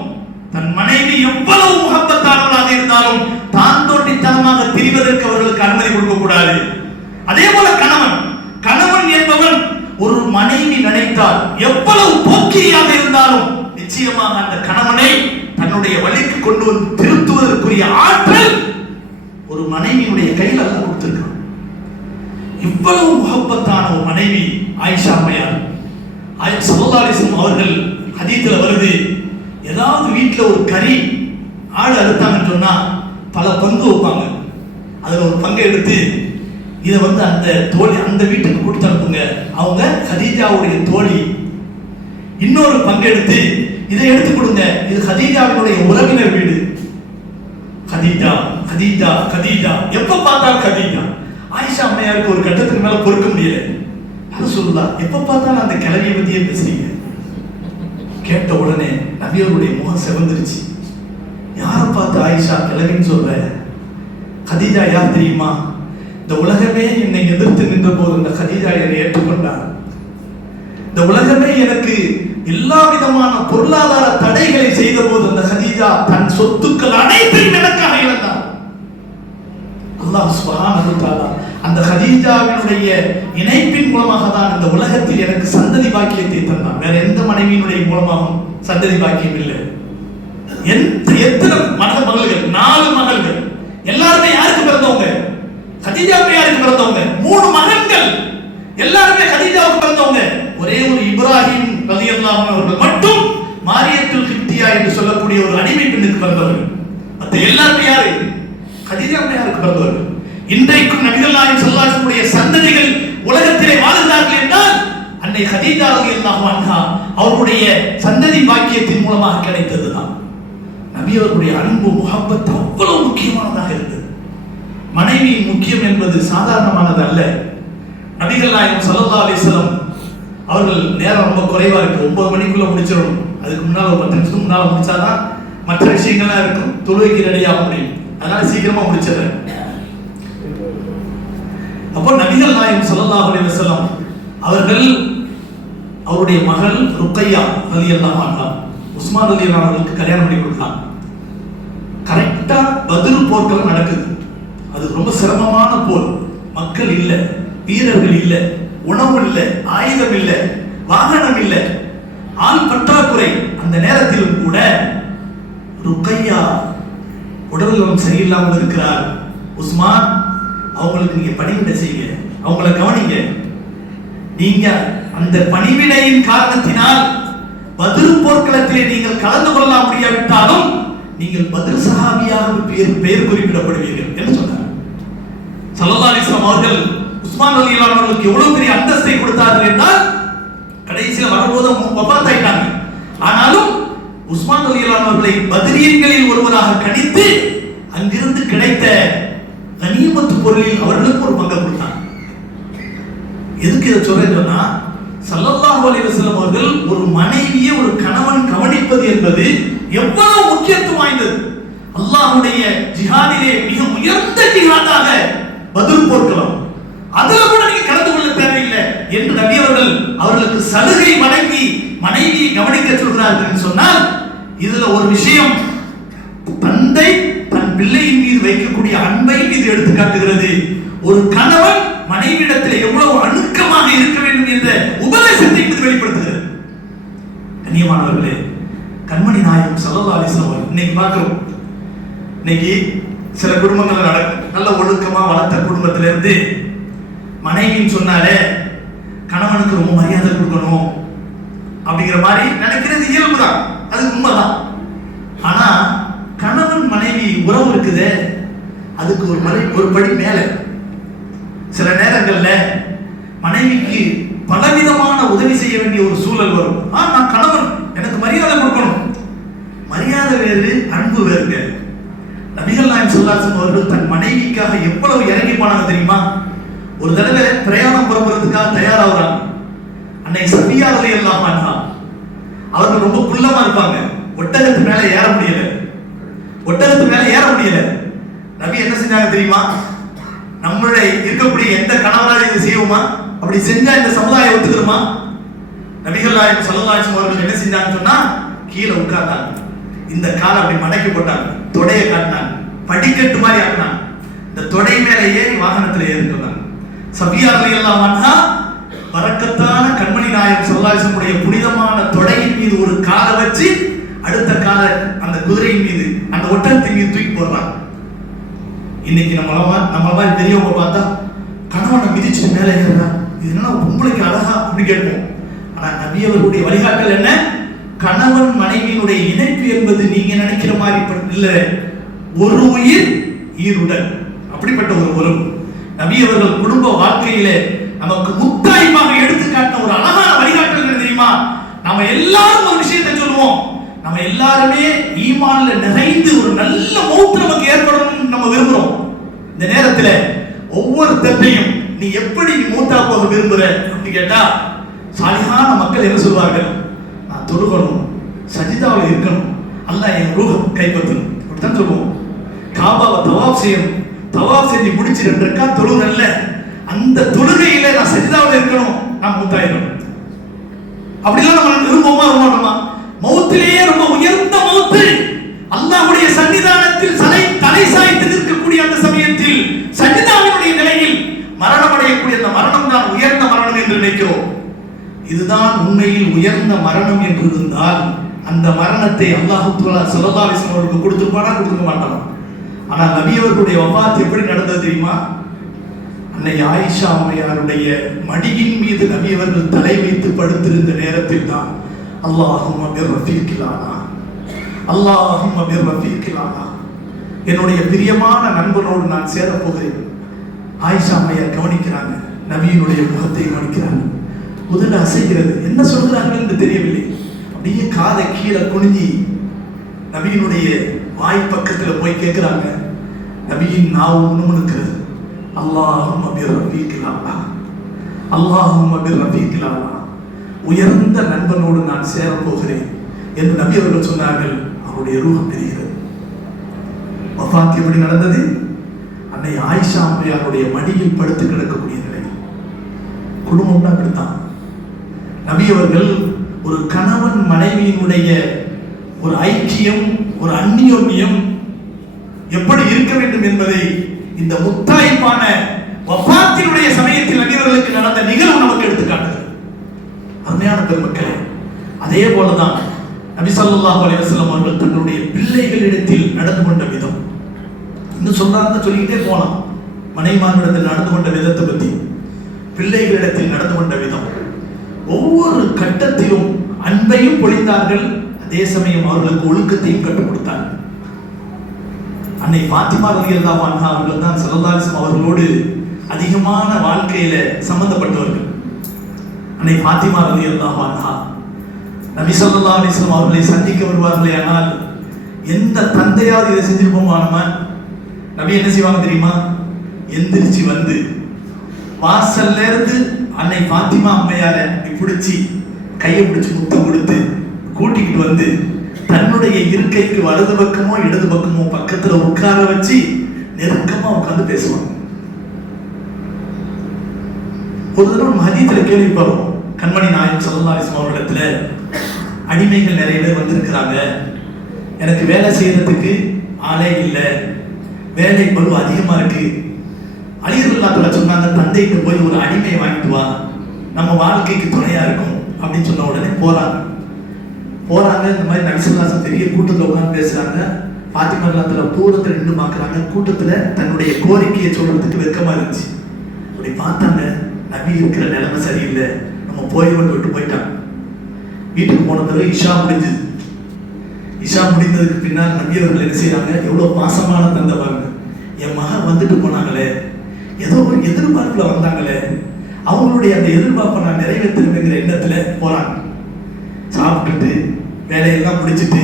தன் மனைவி எவ்வளவு முகப்பத்தானவராக இருந்தாலும் தான் தோண்டித்தனமாக திரிவதற்கு அவர்களுக்கு அனுமதி கொடுக்க கூடாது. அதே போல கணவன் என்பவன் ஒரு மனைவி நினைத்தால் எவ்வளவு போக்கிரியாக இருந்தாலும் நிச்சயமாக அந்த கணவனை தன்னுடைய வழிக்கு கொண்டு வந்து திருத்துவதற்குரிய ஆற்றல் ஒரு மனைவியுடைய கையில் அல்லாஹ் கொடுத்திருக்கிறான். இவ்வளவு முகப்பத்தான ஒரு மனைவி ஆயிஷா அம்மையார். ஸல்லல்லாஹு அலைஹி வஸல்லம் அவர்கள் ஹதீஸ்ல வருது, ஏதாவது வீட்டில் ஒரு கறி ஆடு அறுத்தாங்கன்னு சொன்னா பல பங்கு வைப்பாங்க. அதுல ஒரு பங்கை எடுத்து இதை அந்த தோழி அந்த வீட்டுக்கு கொடுத்து அனுப்புங்க, அவங்க கதீஜாவுடைய தோழி. இன்னொரு பங்கு எடுத்து இதை எடுத்து கொடுங்க, இது கதீஜாவினுடைய உறவினர் வீடு. கதீஜா கதீஜா கதீஜா, எப்ப பார்த்தாலும் கதீஜா. ஆயிஷா அம்மையாருக்கு ஒரு கட்டத்துக்கு மேல பொறுக்க முடியல. ரசூலுல்லாஹ் எப்ப பார்த்தாலும் அந்த கிழவியை பத்தியே பேசுறீங்க. கேட்ட உடனே நபியருடைய முகம் செவந்துருச்சு. யாரை பார்த்து ஆயிஷா கிழவின்னு சொல்ற? கதீஜா யார் தெரியுமா? இந்த உலகமே என்னை எதிர்த்து நின்ற போது இந்த கதீஜா என்னை ஏற்றுக்கொண்டார். இந்த உலகமே எனக்கு எல்லா விதமான பொருளாதார தடைகளை செய்த போது அந்த கதீஜா தன் சொத்துக்கள் அனைத்தையும் எனக்காக இழந்தார். அல்லாஹ் சுப்ஹானஹு வ தஆலா அந்த கதீஜாவினுடைய இணைப்பின் மூலமாக தான் இந்த உலகத்தில் எனக்கு சந்ததி பாக்கியத்தை தந்தான். வேற எந்த மனைவியினுடைய மூலமாகவும் சந்ததி பாக்கியம் இல்லை. எத்தனை மகள்கள்? 4 மகள்கள். எல்லாருமே யாருக்கு பிறந்தவங்க? கதீஜா அம்மையாருக்கு பிறந்தவங்க. 3 மகன்கள் எல்லாருமே கதீஜாவுக்கு பிறந்தவங்க. ஒரே ஒரு இப்ராஹிம் ரலியல்லாஹு அன்ஹு அவர்கள் மட்டும் மாரியத்துல் கிப்தியா என்று சொல்லக்கூடிய ஒரு அடிமை பெண்ணுக்கு பிறந்தவர்கள். மற்ற எல்லாருமே யாரு? கதீஜா அம்மையாருக்கு பிறந்தவர்கள். இன்றைக்கும் நபிகள் நாயகம் ஸல்லல்லாஹு அலைஹி வஸல்லம் சந்ததிகள் உலகத்திலே வாழ்கிறார்கள் என்றால் அன்னை கதீஜா ரலியல்லாஹு அன்ஹா அவருடைய சந்ததி பாக்கியத்தின் மூலமாக கிடைத்ததுதான். நபி அவர்களுடைய அன்பு முஹப்பத் அவ்வளவு முக்கியமானதாக இருந்தது. மனைவியின் முக்கியம் என்பது சாதாரணமானது அல்ல. நபிகள் நாயகம் ஸல்லல்லாஹு அலைஹி வஸல்லம் அவர்கள் நேரம் ரொம்ப குறைவா இருக்கு, 9 மணிக்குள்ள முடிச்சிடணும். அதுக்கு முன்னால ஒரு 10 நிமிஷம் முன்னால முடிச்சாதான் மற்ற விஷயங்கள்லாம் இருக்கும், தொழுகைக்கு ரெடியாக முடியும். அதனால சீக்கிரமா முடிச்சிடறேன். அப்போ நபிகள் நாயகம் ஸல்லல்லாஹு அலைஹி வஸல்லம் அவர்கள் அவருடைய மகள் ருக்கையா ரலியல்லாஹு அன்ஹா உஸ்மான் ரலியல்லாஹு அன்ஹுக்கு கல்யாணம் பண்ணி கொடுத்தாங்க. கரெக்டா பத்ர் போர்க்களம் நடக்குது. அது ரொம்ப சிரமமான போர். மக்கள் இல்ல, வீரர்கள் இல்ல, உணவு இல்ல, ஆயுதம் இல்ல, வாகனம் இல்ல, ஆள் பற்றாக்குறை. அந்த நேரத்திலும் கூட ருக்கையா உடல்நலம் சரியில்லாமல் இருக்கிறார். உஸ்மான், அவங்களுக்கு நீங்க பணிவிடை செய்யுங்க, அவங்கள கவனிங்க. நீங்க அந்த பணிவிடையின் காரணத்தினால் பத்ர் போர்க்களத்திலே நீங்கள் கலந்து கொள்ள முடியாவிட்டாலும் நீங்கள் பத்ர் சஹாபியாக பெயர் குறிப்பிடப்படுவீர்கள் என்று சொன்னார். ஸல்லல்லாஹு அலைஹி வஸல்லம் அவர்கள் உஸ்மான் ரலியல்லாஹு அன்ஹு அவர்களுக்கு எவ்வளவு பெரிய அந்தஸ்தை கொடுத்தார்கள் என்றால் கடைசியில் வரும்போது வஃபாத் ஆயிட்டாங்க. ஆனாலும் உஸ்மான் ரலியல்லாஹு அன்ஹு அவர்களை பத்ரியன்களில் ஒருவராக கணித்து அங்கிருந்து கிடைத்த கனிமத்து பொருளில் அவர்களுக்கு ஒரு பங்கு கொடுத்தாங்க. எதுக்கு இதை சொல்றேன்னா, ஸல்லல்லாஹு அலைஹி வஸல்லம் அவர்கள் ஒரு மனைவியை ஒரு கணவன் கவனிப்பது என்பது எவ்வளவு முக்கியத்துவம் வாய்ந்தது. அல்லாஹ்வுடைய ஜிஹாதிலே மிக உயர்ந்த ஜிஹாதாக பத்ர் போர்க்களம், அதுல கூட நீங்க கலந்து கொள்ள தேவையில்லை என்று நபி அவர்கள் அவர்களுக்கு சலுகை வழங்கி மனைவியை கவனிக்க சொல்கிறார்கள் என்று சொன்னால், இதுல ஒரு விஷயம், தந்தை தன் பிள்ளையின் மீது வைக்கக்கூடிய அன்பை இது எடுத்து காட்டுகிறது. ஒரு கணவன் மனைவியிடத்தில் எவ்வளவு அணுக்கமாக இருக்க வேண்டும் என்ற உபதேசத்தை இது வெளிப்படுத்துகிறது. கண்ணியமானவர்களே, கண்மணி நாயகம் ஸல்லல்லாஹு அலைஹி வஸல்லம் இன்னைக்கு பார்க்கிறோம். இன்னைக்கு சில குடும்பங்கள் நடக்கும், நல்ல ஒழுக்கமா வளர்த்த குடும்பத்திலிருந்து மனைவின்னு சொன்னாலே கணவனுக்கு ரொம்ப மரியாதை கொடுக்கணும் அப்படிங்கிற மாதிரி நினைக்கிறது இயல்புதான், அது உண்மைதான். ஆனா கணவன் மனைவி உறவு இருக்குதே, அதுக்கு ஒரு படி மேல. சில நேரங்கள்ல மனைவிக்கு பலவிதமான உதவி செய்ய வேண்டிய ஒரு சூழல் வரும். நான் கணவன், எனக்கு மரியாதை கொடுக்கணும். மரியாதை வேறு, அன்பு வேறுங்க. நபிகள் நாயகம் ஸல்லல்லாஹு அலைஹி வஸல்லம் அவர்கள் தன் மனைவிக்காக எவ்வளவு இறங்கி போனாங்க தெரியுமா? ஒரு தடவை பிரயாணம் புறப்படுறதுக்காக தயாராகிறாங்க. அன்னை சஃபியா ரலியல்லாஹு அன்ஹா அவர்கள் ரொம்ப குள்ளமா இருப்பாங்க, ஒட்டகத்து மேல ஏற முடியல. நபி என்ன செஞ்சாங்க தெரியுமா? நம்மளுடைய இருக்கக்கூடிய எந்த கணவரால் இதை செய்வோமா? அப்படி செஞ்சா இந்த சமுதாயம் ஒத்துக்கிறோமா? நபிகள் நாயகம் ஸல்லல்லாஹு அலைஹி வஸல்லம் அவர்கள் என்ன செஞ்சாங்கன்னு சொன்னா, கீழே உட்கார்ந்தாங்க, இந்த காலை அப்படி மடக்கி போட்டாங்க, தொடையை காட்டினாங்க, படிக்கட்டு மாதிரி ஆட்டினாங்க, இந்த தொடை மேல ஏறி வாகனத்துல ஏறினாங்க. சஃபியா ரலியல்லாஹு அன்ஹா பரக்கத்தான கண்மணி நாயகம் ஸல்லல்லாஹு அலைஹி வஸல்லம் புனிதமான தொடையின் மீது ஒரு காலை வச்சு அடுத்த காலை அந்த குதிரையின் மீது, அந்த ஒட்டகத்தின் மீது தூக்கி போடுறாங்க. இன்னைக்கு நம்ம மாதிரி பெரியவங்க பார்த்தா கணவனை மிதிச்சு மேலே ஏறா, இது என்ன பொம்பளைக்கு அழகா அப்படி கேட்போம். ஆனா நபி அவர்களுடைய வழிகாட்டல் என்ன? கணவன் மனைவியினுடைய இணைப்பு என்பது நீங்க நினைக்கிற மாதிரி இல்ல, ஒரு உயிர் ஈருடல், அப்படிப்பட்ட ஒரு உறவு. நபி அவர்கள் குடும்ப வாழ்க்கையிலே நமக்கு முத்தாய்ப்பாக எடுத்துக்காட்டின ஒரு அழகான வழிகாட்டல் தெரியுமா? நம்ம எல்லாரும் ஒரு விஷயத்தை சொல்லுவோம், நம்ம எல்லாருமே ஈமான்ல நிறைந்து ஒரு நல்ல மௌத் நமக்கு ஏற்படணும் நம்ம விரும்புறோம். இந்த நேரத்துல ஒவ்வொருத்தரையும் நீ எப்படி மூத்தா போக விரும்புற அப்படின்னு கேட்டா, சாலிஹான மக்கள் என்ன சொல்வார்கள்? நான் தொழுகணும், சஜிதாவில் இருக்கணும், அல்லாஹ் என் ரூஹை கைப்பற்றணும், அப்படித்தான் சொல்லுவோம். காபாவை தவாப் செய்யணும், தவாப் செஞ்சு முடிச்சு 2 ரக்காத் தொழுகல்ல, அந்த தொழுகையில நான் சஜிதாவில் இருக்கணும், நான் மூத்தாயிரும். அப்படிலாம் நம்ம விரும்பமா மாட்டோமா? மௌத்திலேயே ரொம்ப உயர்ந்த மௌத்து, அல்லாஹ்வுடைய சன்னிதானத்தில் தலை சாய்த்து நிற்கக்கூடிய அந்த சமயத்தில் சஜிதாவினுடைய நிலையில் மரணம் அடையக்கூடிய அந்த மரணம் தான் உயர்ந்த மரணம் என்று நினைக்கிறோம். இதுதான் உண்மையில் உயர்ந்த மரணம் என்று இருந்தால் அந்த மரணத்தை அல்லாஹ் ஸல்லல்லாஹு அலைஹி வஸல்லம் அவர்களுக்கு கொடுத்திருப்பானா, கொடுக்க மாட்டானா? ஆனா நபி அவர்களுடைய வஃபாத் எப்படி நடந்தது தெரியுமா? அன்னை ஆயிஷா அம்மையாருடைய மடியின் மீது நபி அவர்கள் தலை வைத்து படுத்திருந்த நேரத்தில் தான் அல்லாஹும்ம பிர்ரஃபீகில் ஆலா, அல்லாஹும்ம பிர்ரஃபீகில் ஆலா, என்னுடைய பிரியமான நண்பனோடு நான் சேர போகிறேன். ஆயிஷா அம்மையார் கவனிக்கிறாங்க, நபியினுடைய முகத்தை கவனிக்கிறாங்க, உதடு அசைகிறது, என்ன சொல்கிறார்கள் என்று தெரியவில்லை. அப்படியே காதை கீழே குனிஞ்சி நபியினுடைய வாய் பக்கத்தில் போய் கேட்கிறாங்க. நபியின் நாவு முணுமுணுக்கிறது, அல்லாஹும்ம பிர்ரஃபீகில் ஆலா, அல்லாஹும்ம பிர்ரஃபீகில் ஆலா, உயர்ந்த நண்பனோடு நான் சேர போகிறேன் என்று நபி அவர்கள் சொன்னார்கள். அவருடைய ரூஹ் பெறுகிறது. வஃபாத் எப்படி நடந்தது? அன்னை ஆயிஷா அம்மையாருடைய மடியில் படுத்து கிடக்கக்கூடிய நிலை. குடும்பம் அப்படித்தான். நபி அவர்கள் ஒரு கணவன் மனைவியினுடைய ஒரு ஐக்கியம், ஒரு அந்நியோன்யம் எப்படி இருக்க வேண்டும் என்பதை இந்த முத்தாய்ப்பான வஃபாத்தினுடைய சமயத்தில் நபி அவர்களுக்கு நடந்த நிகழ்வு நமக்கு எடுத்துக்காட்டுகிறது. அருமையான பெருமக்களே, அதே போலதான் நபி ஸல்லல்லாஹு அலைஹி வஸல்லம் அவர்கள் தங்களுடைய பிள்ளைகளிடத்தில் நடந்து கொண்ட விதம், இன்னும் சொல்லிக்கிட்டே போலாம். மனைவிமாரிடத்தில் நடந்து கொண்ட விதத்தை பத்தி, பிள்ளைகளிடத்தில் நடந்து கொண்ட விதம், ஒவ்வொரு கட்டத்திலும் அன்பையும் பொழிந்தார்கள், அதே சமயம் அவர்களுக்கு ஒழுக்கத்தையும் கற்றுக் கொடுத்தார்கள். அன்னை பாத்திமா ரலியல்லாஹு அன்ஹா அவர்கள் தான் ஸல்லல்லாஹு அலைஹி வஸல்லம் அவர்களோடு அதிகமான வாழ்க்கையில சம்பந்தப்பட்டவர்கள். அன்னை பாத்திமா ரலியல்லாஹு அன்ஹா நபி ஸல்லல்லாஹு அலைஹி வஸல்லம் அவர்களை சந்திக்க வருவார்களே, ஆனால் எந்த தந்தையாவது இதை செஞ்சிருப்போமா? நபி என்ன செய்வாங்க தெரியுமா? எந்திரிச்சு வந்து வாசல்ல இருந்து அன்னை பாத்திமா அம்மையார பிடிச்சி கையை பிடிச்சி முத்தம் கொடுத்து கூட்டிக்கிட்டு வந்து தன்னுடைய இருக்கைக்கு வலது பக்கமோ இடது பக்கமோ பக்கத்துல உட்கார வச்சு நெருக்கமா உட்கார்ந்து பேசுவாங்க. ஒரு தடவை ஹதீஸ்ல கேள்விப்படுறோம், கண்மணி நாயகம் ஸல்லல்லாஹு அலைஹி வஸல்லம் அவர்களிடத்துல அடிமைகள் நிறைய பேர் வந்திருக்கிறாங்க, எனக்கு வேலை செய்யறதுக்கு ஆளே இல்லை, வேலை பளு அதிகமா இருக்கு. அலி ரலியல்லாஹு அன்ஹு சொன்னாங்க, தந்தைக்கு போய் ஒரு அடிமையை வாங்கிட்டு வா, நம்ம வாழ்க்கைக்கு துணையா இருக்கும் அப்படின்னு சொன்ன உடனே போறாங்க. இந்த மாதிரி நபி ஸல்லல்லாஹு அலைஹி வஸல்லம் பெரிய கூட்டத்தில் உட்கார்ந்து பேசுறாங்க. பாத்திமா ரலியல்லாஹு தூரத்தில் நின்று பார்க்கறாங்க. கூட்டத்துல தன்னுடைய கோரிக்கையை சொல்றதுக்கு வெட்கமா இருந்துச்சு. அப்படி பார்த்தாங்க, நபி இருக்கிற நிலைமை சரியில்லை, நம்ம விட்டு போயிட்டாங்க. வீட்டுக்கு போன பிறகு இஷா முடிஞ்சது. இஷா முடிந்ததுக்கு பின்னால் நபி அவர்கள் என்ன செய்யறாங்க, எவ்வளவு பாசமான தந்தை பாருங்க, என் மகன் வந்துட்டு போனாங்களே, ஏதோ ஒரு எதிர்பார்ப்புல வந்தாங்களே, அவங்களுடைய அந்த எதிர்பார்ப்பை நான் நிறைவேற்றணுங்கிற எண்ணத்துல போறாங்க. சாப்பிட்டுட்டு வேலையெல்லாம் முடிச்சுட்டு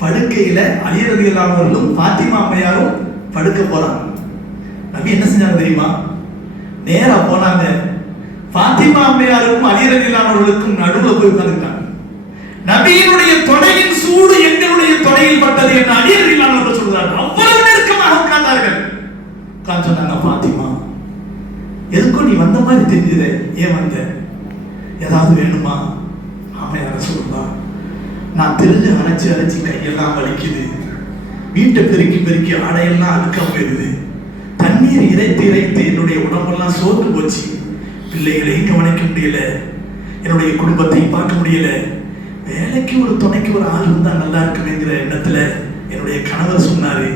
படுக்கையில அலி ரலியல்லாஹு அன்ஹுவும் பாத்திமா அம்மையாரும் படுக்க போறாங்க. நபி என்ன செஞ்சாங்க தெரியுமா? நேரா போனாங்க, பாத்திமா அம்மையாருக்கும் அலி ரலியல்லாஹு அன்ஹுவுக்கும் நடுவுல போய் உட்கார்ந்துட்டாங்க. நபியினுடைய தொடையின் சூடு எங்களுடைய தொடையில் பட்டது என்று அலி ரலியல்லாஹு அன்ஹு சொல்றார்கள். அவ்வளவு நெருக்கமாக உட்கார்ந்தார்கள். உட்கார்ந்து சொன்னாங்க, பாத்திமா எதுக்கும் நீ வந்த மாதிரி தெரிஞ்சது, ஏன் வந்த? ஏதாவது வேணுமா? ஆமையார சொல்லுவா, நான் தெரிஞ்சு அரைச்சி கையெல்லாம் வலிக்குது, வீட்டை பெருக்கி ஆடையெல்லாம் அழுக்க போயிருது, தண்ணீர் இறைத்து என்னுடைய உடம்பெல்லாம் சோர்ந்து போச்சு, பிள்ளைகளையும் கவனிக்க முடியல, என்னுடைய குடும்பத்தையும் பார்க்க முடியல, வேலைக்கு ஒரு துணைக்கு ஒரு ஆள் இருந்தா நல்லா இருக்குமேங்கிற எண்ணத்துல என்னுடைய கணவர் சொன்னாரு,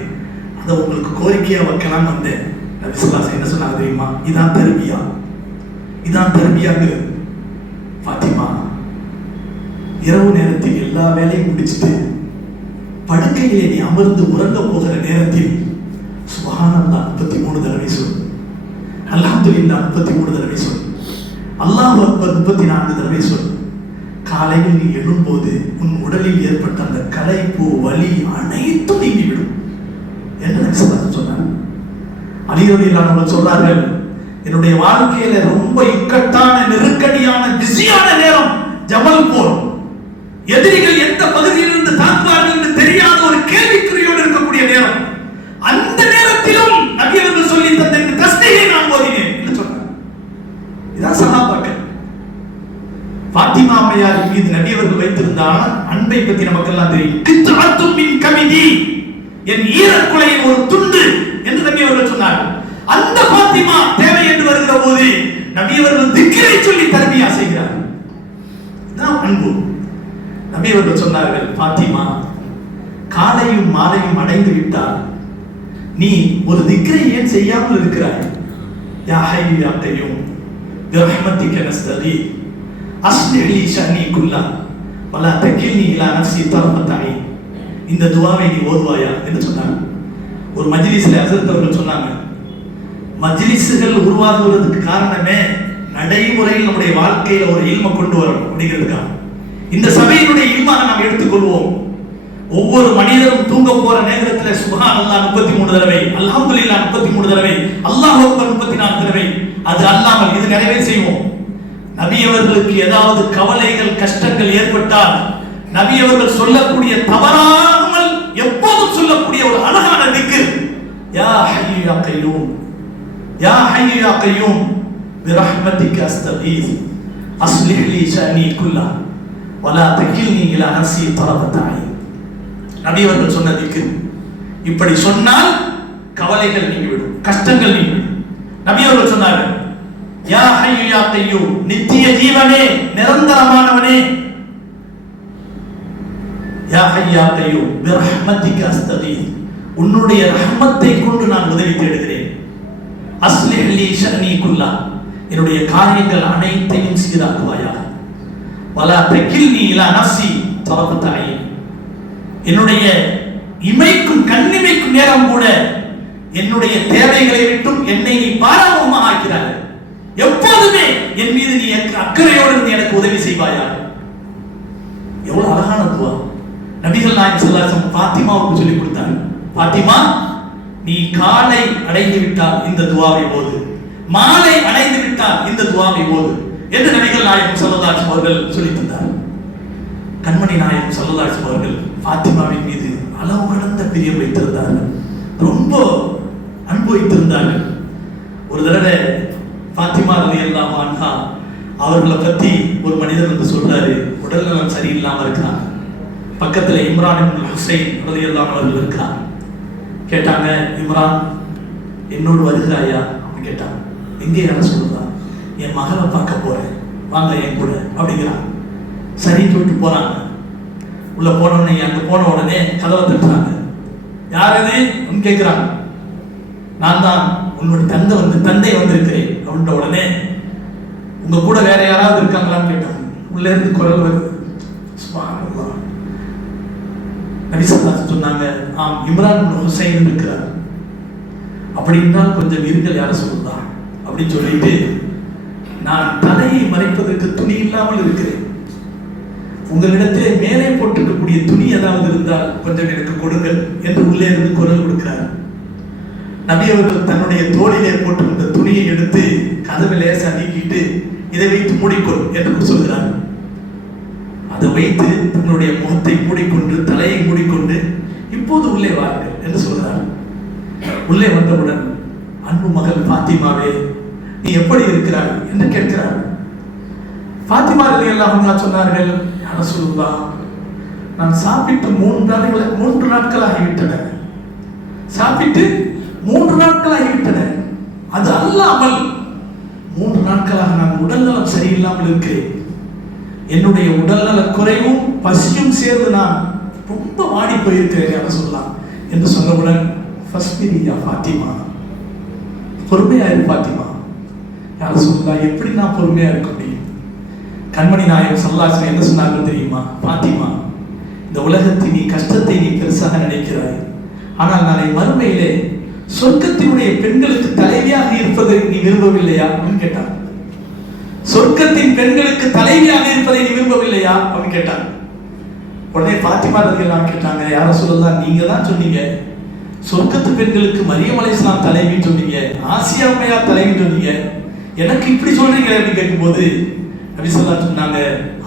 அதை உங்களுக்கு கோரிக்கையா வைக்கலாம் வந்தேன். நபி ஸல்லல்லாஹு அலைஹி வஸல்லம் என்ன சொன்னாங்க தெரியுமா? இதான் தர்பியாங்கிறது. பாத்திமா, இரவு நேரத்தில் எல்லா வேலையும் முடிச்சுட்டு படுக்கையிலே நீ அமர்ந்து உறங்க போகிற நேரத்தில் சுப்ஹானல்லாஹ் 33 தடவை சொல், அல்ஹம்துலில்லாஹ் 33 தடவை சொல், அல்லாஹு அக்பர் 34 தடவை சொல். காலையில் நீ எழும்போது உன் உடலில் ஏற்பட்ட அந்த களைப்பு வலி அனைத்தும் நீங்கிவிடும் என்று நபி ஸல்லல்லாஹு அலைஹி வஸல்லம் சொன்னார். அலி ரலியல்லாஹு அன்ஹு சொல்றார்கள், என்னுடைய வாழ்க்கையில ரொம்ப இக்கட்டான நெருக்கடியான பிஸியான நேரம் ஜமல் போர், எதிரிகள் எந்த பகுதியிலிருந்து தாக்குவார்கள் என்று தெரியாத ஒரு கேள்விக்குறியோடு இருக்கக்கூடிய நேரம், அந்த நேரத்திலும் நபி அவர்கள் சொல்லி தந்த இந்த தஸ்பீஹை நான் ஓதினேன் என்று சொன்னார். இதான் சஹாபாக்கள். பாத்திமா அம்மையார் மீது நபி அவர்கள் வைத்திருந்தால் அன்பை பற்றி நமக்கெல்லாம் தெரியும். கித்அத்தும் மின் கமிதி, என் ஈரக்குலையின் ஒரு துண்டு என்று நபி அவர்கள் சொன்னார்கள். அந்த பாத்திமா தேவை என்று வருகிற போது நபி அவர்கள் திக்ரை சொல்லி தர்பியா செய்கிறார்கள். இதான் அன்பு. நபி அவர்கள் சொன்னார்கள், பாத்திமா, காலையும் மாலையும் அடைந்து விட்டால் நீ ஒரு திக்ரை ஏன் செய்யாமல் இருக்கிறாய்? யா ஹய்யு யா கய்யூம் பிரஹ்மத்திக நஸ்தகீத் அஸ்லிஹ் லி ஷஅனி குல்லா வலா தகில்னி இலா நஃப்ஸி தர்ஃபத ஐன். இந்த துஆவை நீ ஓதுவாயா என்று சொன்னாங்க. ஒரு மஜ்லிஸ்ல ஹஸரத் அவர்கள் சொன்னாங்க, மஜ்லிஸ்கள் உருவாகுவதற்கு காரணமே நடைமுறையில் நம்முடைய வாழ்க்கையில ஒரு இல்ம கொண்டு வரணும் அப்படிங்கிறதுக்காக. இந்த சபையினுடைய இல்மாக நாம் எடுத்துக்கொள்வோம். ஒவ்வொரு மனிதரும் தூங்க போற நேரத்தில் சுப்ஹானல்லாஹ் 33 தடவை, அல்ஹம்துலில்லாஹ் 33 தடவை, அல்லாஹ் அக்பர் 34 தடவை. அது அல்லாமல் இது நிறைவே செய்வோம். நபி அவர்களுக்கு ஏதாவது கவலைகள் கஷ்டங்கள் ஏற்பட்டால் நபி அவர்கள் சொல்லக்கூடிய, தவறாமல் எப்போதும் சொல்லக்கூடிய ஒரு அழகான திக்ர், யா ஹய்யு யா கய்யூம் யா ஹய்யு யா கய்யூம் பிரஹ்மத்திக அஸ்தகீஸ் அஸ்லிஹ் லி ஷஅனி குல்லா வலா தகில்னி இலா நஃப்ஸி தரஃபத ஐன். நபி அவர்கள் சொன்ன திக்ர். இப்படி சொன்னால் கவலைகள் நீங்கிவிடும், கஷ்டங்கள் நீங்கிவிடும். நபி அவர்கள் சொன்னார்கள், யா ஹய்யு யா கய்யூம், நித்திய ஜீவனே, நிரந்தரமானவனே, யா ஹய்யு யா கய்யூம் பிரஹ்மத்திக அஸ்தகீஸ், உன்னுடைய ரஹ்மத்தை கொண்டு நான் உதவி தேடுகிறேன். அஸ்லிஹ் லி ஷஅனி குல்லா, என்னுடைய காரியங்கள் அனைத்தையும் சீராக்குவாயாக. வலா தகில்னி இலா நஃப்ஸி தரஃபத ஐன், என்னுடைய இமைக்கும் கண்ணிமைக்கும் நேரம் கூட என்னுடைய தேவைகளை விட்டும் என்னை நீ பாராமுகமாக ஆக்கிறாய். எப்போதுமே என் மீது நீ அக்கறையோடு இருந்து எனக்கு உதவி செய்வாயா. எவ்வளவு அழகான துவா. நபிகள் நாயகம் ஸல்லல்லாஹு அலைஹி வஸல்லம் ஃபாத்திமாவுக்கு சொல்லி கொடுத்தாங்க. ஃபாத்திமா, நீ காலை அடைந்து விட்டால் இந்த துவாவை ஓது, மாலை அடைந்து விட்டால் இந்த துவாவை ஓது என்று நபிகள் நாயகம் ஸல்லல்லாஹு அலைஹி வஸல்லம் அவர்கள் சொல்லி தந்தார். கண்மணி நாயகம் ஸல்லல்லாஹு அலைஹி வஸல்லம் அவர்கள் ஃபாத்திமாவின் மீது அளவு கடந்த பிரியம் வைத்திருந்தார்கள், ரொம்ப அன்பு வைத்திருந்தார்கள். ஒரு தடவை ஃபாத்திமா ரலியல்லாஹு அன்ஹா அவர்களை பத்தி ஒரு மனிதர் வந்து சொல்றாரு, உடல்நலம் சரியில்லாம இருக்கிறாங்க. பக்கத்துல இம்ரான் இப்னு ஹுசைன் ரலியல்லாஹு அவர்கள் இருக்காங்க. கேட்டாங்க, இம்ரான் என்னோடு வருகிறாயா அப்படின்னு கேட்டாங்க. எங்கே யார சொல்றா? என் மகளை பார்க்க போறேன், வாங்க என் கூட அப்படிங்கிறாங்க. சரின்னு சொல்லிட்டு போறாங்க. உள்ள போன உடனே, அங்க போன உடனே கதவை தட்டுறாங்க. யாரது கேட்கிறாங்க. நான் தான் உன்னோட தந்தை வந்திருக்கிறேன் அப்படின்ற உடனே, உங்க கூட வேற யாராவது இருக்காங்களான்னு கேட்டாங்க. உள்ள இருந்து குரல் வருது. சுப்ஹானல்லாஹ். நபி ஸல்லல்லாஹு அலைஹி வஸல்லம் சொன்னாங்க, ஆம், இம்ரான் இப்னு ஹுசைன் இருக்கிறார். அப்படின்னா கொஞ்சம் இருங்கள் யார சொல்லுதா அப்படின்னு சொல்லிட்டு, நான் தலையை மறைப்பதற்கு துணி இல்லாமல் இருக்கிறேன், உங்களிடத்திலே மேலே போட்டிருக்கக்கூடிய துணி ஏதாவது இருந்தால் கொஞ்சம் எனக்கு கொடுங்கள் என்று உள்ளே இருந்து குரல் கொடுக்கிறார். நபி அவர்கள் தன்னுடைய தோளிலே போட்டிருந்த துணியை எடுத்து கதவை லேசா நீக்கிட்டு, இதை வைத்து மூடிக்கொள் என்று சொல்கிறார். அதை வைத்து தன்னுடைய முகத்தை மூடிக்கொண்டு தலையை மூடிக்கொண்டு, இப்போது உள்ளே வாருங்கள் என்று சொல்கிறார். உள்ளே வந்தவுடன், அன்பு மகள் ஃபாத்திமாவே, நீ எப்படி இருக்கிறாய் என்று கேட்கிறார். ஃபாத்திமா ரலியல்லாஹு அன்ஹா சொன்னார்கள், யா ரசூலுல்லாஹ், நான் சாப்பிட்டு 3 நாட்கள் ஆகிவிட்டன. சாப்பிட்டு 3 நாட்கள் ஆகிவிட்டன. அது அல்லாமல் 3 நாட்களாக நான் உடல்நலம் சரியில்லாமல் இருக்கிறேன். என்னுடைய உடல்நல குறைவும் பசியும் சேர்ந்து நான் ரொம்ப வாடி போயிருக்கிறேன் யா ரசூலுல்லாஹ் என்று சொன்னவுடன், ஃபஸ்பிரியா ஃபாத்திமா, பொறுமையா இரு ஃபாத்திமா. யா ரசூலுல்லாஹ், எப்படி நான் பொறுமையா இருக்க முடியும்? கண்மணி நாயகம் ஸல்லல்லாஹு அலைஹி வஸல்லம் என்ன சொன்னார்கள் தெரியுமா? ஃபாத்திமா, இந்த உலகத்தில் நீ கஷ்டத்தை நீ பெருசாக நினைக்கிறாய், ஆனால் நாளை மறுமையிலே சொர்க்கத்தினுடைய பெண்களுக்கு தலைவியாக இருப்பதை நீ விரும்பவில்லையா அப்படின்னு கேட்டார். சொர்க்கத்தின் பெண்களுக்கு தலைவியாக இருப்பதை நீ விரும்பவில்லையா அப்படின்னு கேட்டார். உடனே ஃபாத்திமா ரலியல்லாஹு கேட்டாங்க, யா ரசூலுல்லாஹ், நீங்க தான் சொன்னீங்க சொர்க்கத்து பெண்களுக்கு மரியம் அலைஹிஸ்ஸலாம் தலைவின்னு சொன்னீங்க, ஆசியா அம்மையார் தலைவின்னு சொன்னீங்க, எனக்கு இப்படி சொல்றீங்களே அப்படின்னு கேட்கும்போது நபி ஸல்லல்லாஹு அலைஹி வஸல்லம் சொன்னாங்க,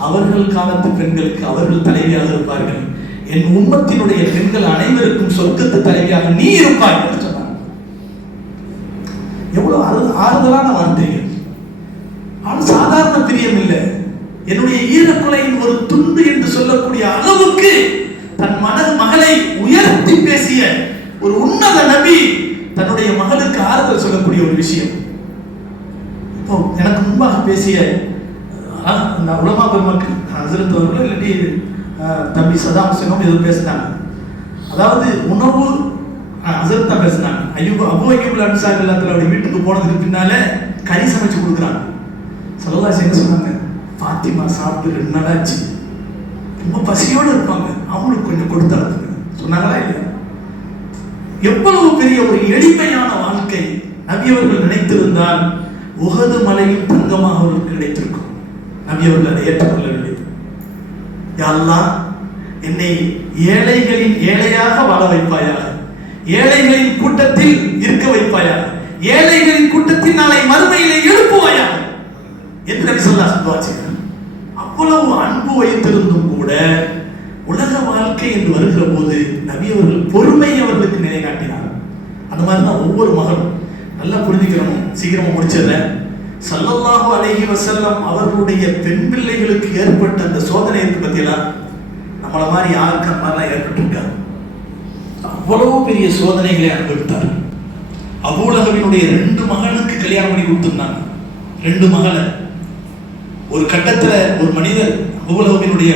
அவர்கள் காலத்து பெண்களுக்கு அவர்கள் தலைவியாக இருப்பார்கள், என் உம்மத்தினுடைய பெண்கள் அனைவருக்கும் சொர்க்கத்து தலைவியாக நீ இருப்பாய் என்று சொன்னாங்க. எவ்வளவு ஆறுதலான வார்த்தைகள். ஆனால் சாதாரண பிரியம் இல்லை, என்னுடைய ஈரக்குலையின் ஒரு துண்டு என்று சொல்லக்கூடிய அளவுக்கு தன் மகளை உயர்த்தி பேசிய ஒரு உன்னத நபி தன்னுடைய மகளுக்கு ஆறுதல் சொல்லக்கூடிய ஒரு விஷயம். இப்போ எனக்கு முன்பாக பேசிய உலமா பெருமக்கள் ஹஸரத் அவர்கள் இல்லாட்டி தம்பி சதாம் ஹுசைனும் எதுவும் பேசினாங்க. அதாவது உணவு ஹஸரத் தான் பேசினாங்க. அபூ அய்யூப் அன்சாரி ரலியல்லாஹு அவருடைய வீட்டுக்கு போனதுக்கு பின்னால கறி சமைச்சு கொடுக்குறாங்க. ஸல்லல்லாஹு அலைஹி வஸல்லம் சொன்னாங்க, ஃபாத்திமா சாப்பிட்டு 2 நாள் ஆச்சு, ரொம்ப பசியோடு இருப்பாங்க, அவங்களுக்கு கொஞ்சம் கொடுத்து அனுப்புங்க சொன்னாங்களா இல்லையா? எவ்வளவு பெரிய ஒரு எளிமையான வாழ்க்கை. நபி அவர்கள் நினைத்திருந்தால் உஹது மலையும் தங்கமாக அவர்களுக்கு கிடைத்திருக்கும். நபி அவர்கள் அதை ஏற்றுக்கொள்ளவில்லை. யா அல்லாஹ், என்னை ஏழைகளின் ஏழையாக வாழ வைப்பாயாக, ஏழைகளின் கூட்டத்தில் இருக்க வைப்பாயாக, ஏழைகளின் கூட்டத்தில் நாளை மறுமையிலே எழுப்புவாயாக என்று நபி ஸல்லல்லாஹு அலைஹி வஸல்லம் அவ்வளவு அன்பு வைத்திருந்தும் கூட உலக வாழ்க்கை என்று வருகிற போது நபி அவர்கள் பொறுமை அவர்களுக்கு நிலைநாட்டினார். அந்த மாதிரி தான் ஒவ்வொரு மகளும் நல்லா புரிஞ்சுக்கிறோம். சீக்கிரமா முடிச்சிடறேன். ஸல்லல்லாஹு அலைஹி வஸல்லம் அவர்களுடைய பெண் பிள்ளைகளுக்கு ஏற்பட்ட அந்த சோதனை இருக்கு பத்தியா, நம்மள மாதிரி யாருக்கு அந்த மாதிரிலாம் ஏற்பட்டிருக்காரு. அவ்வளவு பெரிய சோதனைகளை அனுபவித்தார். அபூலஹபினுடைய 2 மகனுக்கு கல்யாணம் பண்ணி கொடுத்திருந்தாங்க. 2 மகளை. ஒரு கட்டத்துல ஒரு மனிதர், அபூலஹபினுடைய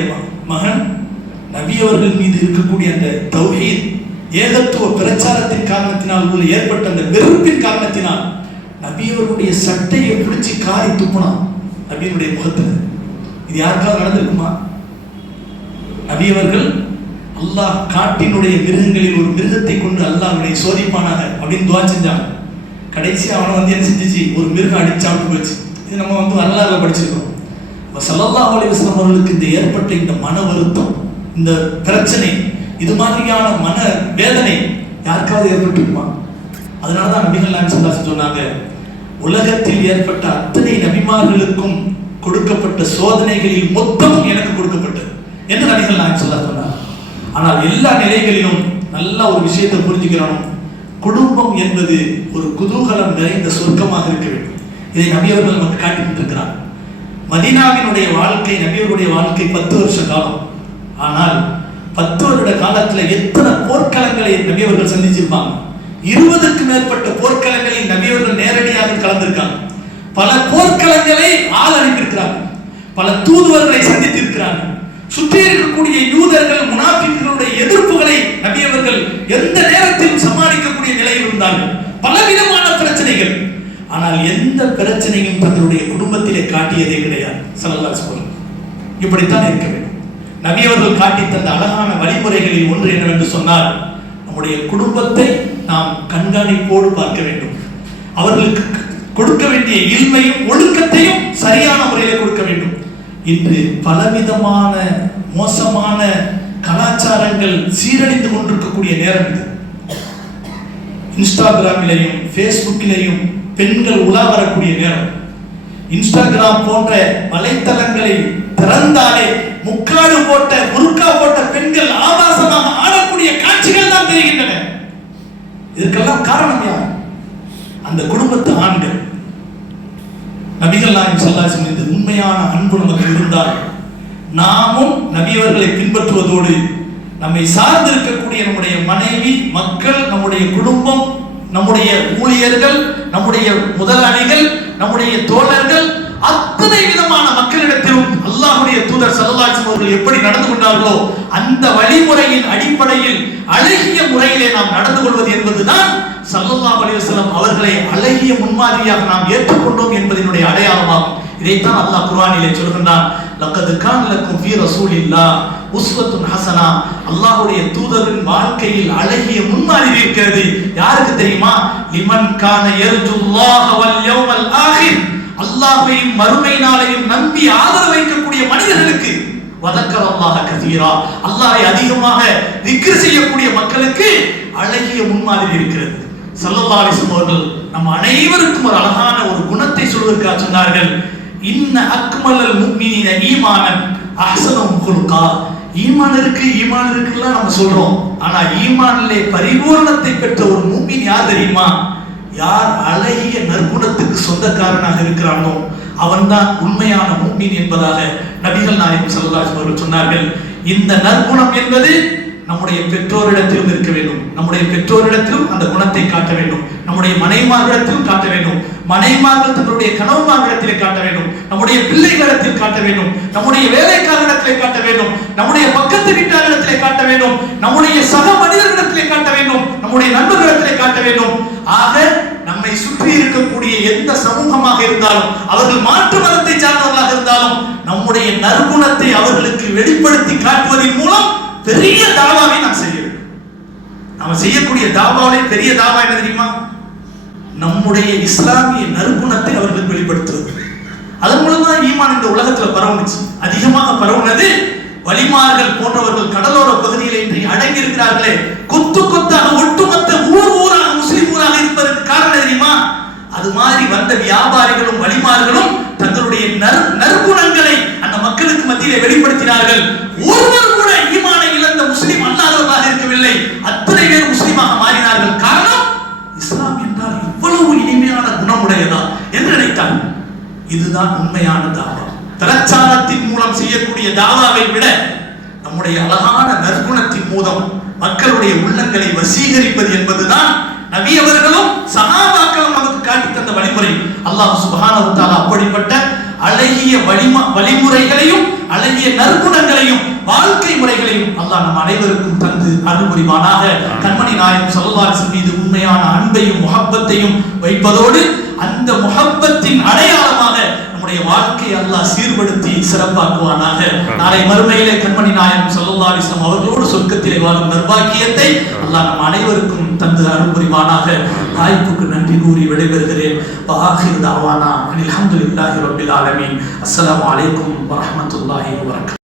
மகன், நபி அவர்கள் மீது இருக்கக்கூடிய அந்த தௌஹீத் ஏகத்துவ பிரச்சாரத்தின் காரணத்தினால் உள்ள ஏற்பட்ட அந்த வெறுப்பின் காரணத்தினால் நபி அவர்களுடைய சட்டையை பிடிச்சி காரி துப்புனான் நபியினுடைய முகத்துல. இது யாருக்காவது நடந்திருக்குமா? நபி அவர்கள் அல்லாஹ் காட்டினுடைய மிருகங்களில் ஒரு மிருகத்தை கொண்டு அல்லாஹ் அவனை சோதிப்பானாக அப்படின்னு துவா செஞ்சான். கடைசி அவனை என்ன செஞ்சிச்சு, ஒரு மிருகம் அடிச்சான்னு போச்சு. இது நம்ம வரலாறுல படிச்சிருக்கோம். ஸல்லல்லாஹு அலைஹி வஸல்லம் அவர்களுக்கு இந்த ஏற்பட்ட இந்த மன வருத்தம், இந்த பிரச்சனை, இது மாதிரியான மன வேதனை யாருக்காவது ஏற்பட்டுமா? அதனாலதான் நபிகள் நாயகம் ஸல்லல்லாஹு அலைஹி வஸல்லம் சொன்னாங்க, உலகத்தில் ஏற்பட்ட அத்தனை நபிமார்களுக்கும் கொடுக்கப்பட்ட சோதனைகளில் மொத்தமும் எனக்கு கொடுக்கப்பட்டது என்று நபிகள் நாயகம் ஸல்லல்லாஹு அலைஹி வஸல்லம் சொன்னாங்க. ஆனால் எல்லா நிலைகளிலும் நல்ல ஒரு விஷயத்தை புரிஞ்சுக்கிறோம். குடும்பம் என்பது ஒரு குதூகலம் நிறைந்த சொர்க்கமாக இருக்க வேண்டும். இதை நபியவர்கள் நமக்கு காட்டிட்டு இருக்கிறார். மதீனாவினுடைய வாழ்க்கை, நபியவருடைய வாழ்க்கை 10 வருஷ காலம். ஆனால் 10 வருட காலத்துல எத்தனை போர்க்களங்களை நபியவர்கள் சந்திச்சிருப்பாங்க. 20க்கு மேற்பட்ட போர்க்களங்களில் நபியவர்கள் நேரடியாக கலந்திருக்காங்க. பல போர்க்களங்களை ஆள் அனுப்பியிருக்கிறாங்க. பல தூதுவர்களை சந்தித்திருக்கிறாங்க. சுற்றி இருக்கக்கூடிய யூதர்கள், முனாஃபிக்குகளுடைய எதிர்ப்புகளை நபியவர்கள் எந்த நேரத்திலும் சமாளிக்கக்கூடிய நிலையில் இருந்தார்கள். பலவிதமான பிரச்சனைகள். ஆனால் எந்த பிரச்சனையும் தங்களுடைய குடும்பத்திலே காட்டியதே கிடையாது. ஸல்லல்லாஹு அலைஹி வஸல்லம் இப்படித்தான் இருக்க வேண்டும். நபியவர்கள் காட்டி தந்த அழகான வழிமுறைகளில் ஒன்று என்னவென்று சொன்னால், நம்முடைய குடும்பத்தை நாம் கண்காணிப்போடு பார்க்க வேண்டும். அவர்களுக்கு கொடுக்க வேண்டிய இல்மையும் ஒழுக்கத்தையும் சரியான முறையில் கொடுக்க வேண்டும். இன்று பலவிதமான மோசமான கலாச்சாரங்கள் சீரழிந்து கொண்டிருக்கக்கூடிய நேரம் இது. இன்ஸ்டாகிராமிலையும் ஃபேஸ்புக்கிலையும் பெண்கள் உலா வரக்கூடிய நேரம். இன்ஸ்டாகிராம் போன்ற வலைத்தளங்களை திறந்தாலே முக்காடு போட்ட முறுக்கா போட்ட பெண்கள் ஆபாசமாக ஆடக்கூடிய காட்சிகள் தான் தெரிகின்றன. இதற்கெல்லாம் காரணம் யார்? அந்த குடும்பத்து ஆண்கள். நபிகள் நாயகம் ஸல்லல்லாஹு அலைஹி வஸல்லம் இந்த உண்மையான அன்பு நமக்கு இருந்தால் நாமும் நபியவர்களை பின்பற்றுவதோடு நம்மை சார்ந்து இருக்கக்கூடிய நம்முடைய மனைவி, மக்கள், நம்முடைய குடும்பம், நம்முடைய ஊழியர்கள், நம்முடைய முதலாளிகள், நம்முடைய தோழர்கள், அத்தனை விதமான மக்களிடத்திலும் அல்லாஹ்வுடைய தூதர் ஸல்லல்லாஹு அலைஹி வஸல்லம் அவர்கள் எப்படி நடந்து கொண்டார்களோ அந்த வழிமுறையின் அடிப்படையில் அழகிய முறையிலே நாம் நடந்து கொள்வது என்பதுதான் ஸல்லல்லாஹு அலைஹி வஸல்லம் அவர்களை அழகிய முன்மாதிரியாக நாம் ஏற்றுக்கொண்டோம் என்பதனுடைய அடையாளமாகும். இதைத்தான் அல்லாஹ் குர்ஆனிலே சொல்கின்றான், லக்கத் கான லக்கும் ஃபீ ரசூலில்லாஹ் உஸ்வத்துன் ஹஸனா. அல்லாஹ்வுடைய தூதரின் வாழ்க்கையில் அழகிய முன்மாதிரி இருக்கிறது. யாருக்கு தெரியுமா? லிமன் கான யர்ஜுல்லாஹ வல் யௌமல் ஆகிர். அல்லாஹ்வையும் மறுமை நாளையும் நம்பி ஆதரவு வைக்கக்கூடிய மனிதர்களுக்கு. வதக்கரல்லாஹ கஸீரா. அல்லாஹ்வை அதிகமாக திக்ர் செய்யக்கூடிய மக்களுக்கு அழகிய முன்மாதிரி இருக்கிறது. ஸல்லல்லாஹு அலைஹி வஸல்லம் அவர்கள் நம் அனைவருக்கும் ஒரு அழகான ஒரு குணத்தை சொல்வதற்காக சொன்னார்கள், இன்ன அக்மலல் முஃமினீன ஈமானன் அஹ்ஸனுஹும் குல்கா. ஈமான் இருக்குலாம் நம்ம சொல்றோம். ஆனா ஈமானிலே பரிபூரணத்தை பெற்ற ஒரு முஃமின் யார் தெரியுமா? யார் அழகிய நற்குணத்துக்கு சொந்தக்காரனாக இருக்கிறானோ அவன்தான் உண்மையான முஃமின் என்பதாக நபிகள் நாயகம் ஸல்லல்லாஹு அலைஹி வஸல்லம் சொன்னார்கள். இந்த நற்குணம் என்பது நம்முடைய பெற்றோரிடத்திலும் இருக்க வேண்டும். நம்முடைய பெற்றோரிடத்திலும் அந்த குணத்தை காட்ட வேண்டும். நம்முடைய மனைவிமார்களிடத்திலும் காட்ட வேண்டும். மனைவிமார்கள் தங்களுடைய கணவன்மார்களிடத்திலே காட்ட வேண்டும். நம்முடைய பிள்ளைகளிடத்தில் காட்ட வேண்டும். நம்முடைய வேலைக்காரரிடத்திலே காட்ட வேண்டும். நம்முடைய பக்கத்து வீட்டாரிடத்திலே காட்ட வேண்டும். நம்முடைய சக மனிதர்களிடத்திலே காட்ட வேண்டும். நம்முடைய நண்பர்களிடத்திலே காட்ட வேண்டும். ஆக நம்மை சுற்றி இருக்கக்கூடிய எந்த சமூகமாக இருந்தாலும், அவர்கள் மாற்று மதத்தை சார்ந்தவர்களாக இருந்தாலும், நம்முடைய நற்குணத்தை அவர்களுக்கு வெளிப்படுத்தி காட்டுவதன் மூலம் பெரிய தாவாவை நாம் செய்ய வேண்டும். நாம் செய்யக்கூடிய தாவாவிலே பெரிய தாவா என்ன தெரியுமா? நம்முடைய இஸ்லாமிய நற்குணத்தை அவர்களுக்கு வெளிப்படுத்துவது. அதன் மூலம்தான் ஈமான் இந்த உலகத்தில் பரவுனுச்சு. அதிகமாக பரவுனது வலிமார்கள் போன்றவர்கள் கடலோர பகுதியில் இன்றி அடங்கி இருக்கிறார்களே, கொத்து கொத்தாக ஒட்டுமொத்த ஊராக முஸ்லிம் ஊராக இருப்பதற்கு காரணம் தெரியுமா? அது மாதிரி வந்த வியாபாரிகளும் வலிமார்களும் தங்களுடைய நற்குணங்களை அந்த மக்களுக்கு மத்தியிலே வெளிப்படுத்தினார்கள். ஒருவர் கூட ஈமானை இழந்த முஸ்லிம் அல்லாதவர்களாக இருக்கவில்லை. அத்தனை பேர் முஸ்லிமாக மாறினார்கள். காரணம், இஸ்லாம் என்றால் இவ்வளவு இனிமையான குணமுடையதா என்று நினைத்தார்கள். இதுதான் உண்மையான தாவா. பிரச்சாரத்தின் மூலம் செய்யக்கூடிய தாவாவை விட நம்முடைய அழகான நற்குணத்தின் மூலம் மக்களுடைய உள்ளங்களை வசீகரிப்பது என்பதுதான் நபி அவர்களும் சஹாபாக்களும் நமக்கு காட்டி தந்த வழிமுறை. அல்லாஹ் சுப்ஹானஹு வ தஆலா அப்படிப்பட்ட அழகிய வழிமுறைகளையும் அழகிய நற்குணங்களையும் வாழ்க்கை முறைகளையும் அல்லாஹ் நம் அனைவருக்கும் தந்து அருள் புரிவானாக. கண்மணி நாயகம் ஸல்லல்லாஹு அலைஹி வஸல்லம் மீது உண்மையான அன்பையும் முஹப்பத்தையும் வைப்பதோடு அந்த முஹப்பத்தின் அடையாளமாக நம்முடைய அவருடைய வாழ்க்கையை அல்லாஹ் சீர்படுத்தி சிறப்பாக்குவானாக. நாளை மறுமையிலே கண்மணி நாயகம் ஸல்லல்லாஹு அலைஹி வஸல்லம் அவர்களோடு சொர்க்கத்திலே வாழும் நற்பாக்கியத்தை அல்லாஹ் நம் அனைவருக்கும் தந்து அருள் புரிவானாக. வாய்ப்புக்கு நன்றி கூறி விடைபெறுகிறேன். வஆகிரு தஅவானா அல்ஹம்துலில்லாஹி ரப்பில் ஆலமீன். அஸ்ஸலாமு அலைக்கும் வரஹ்மத்துல்லாஹி வபரகாத்துஹு.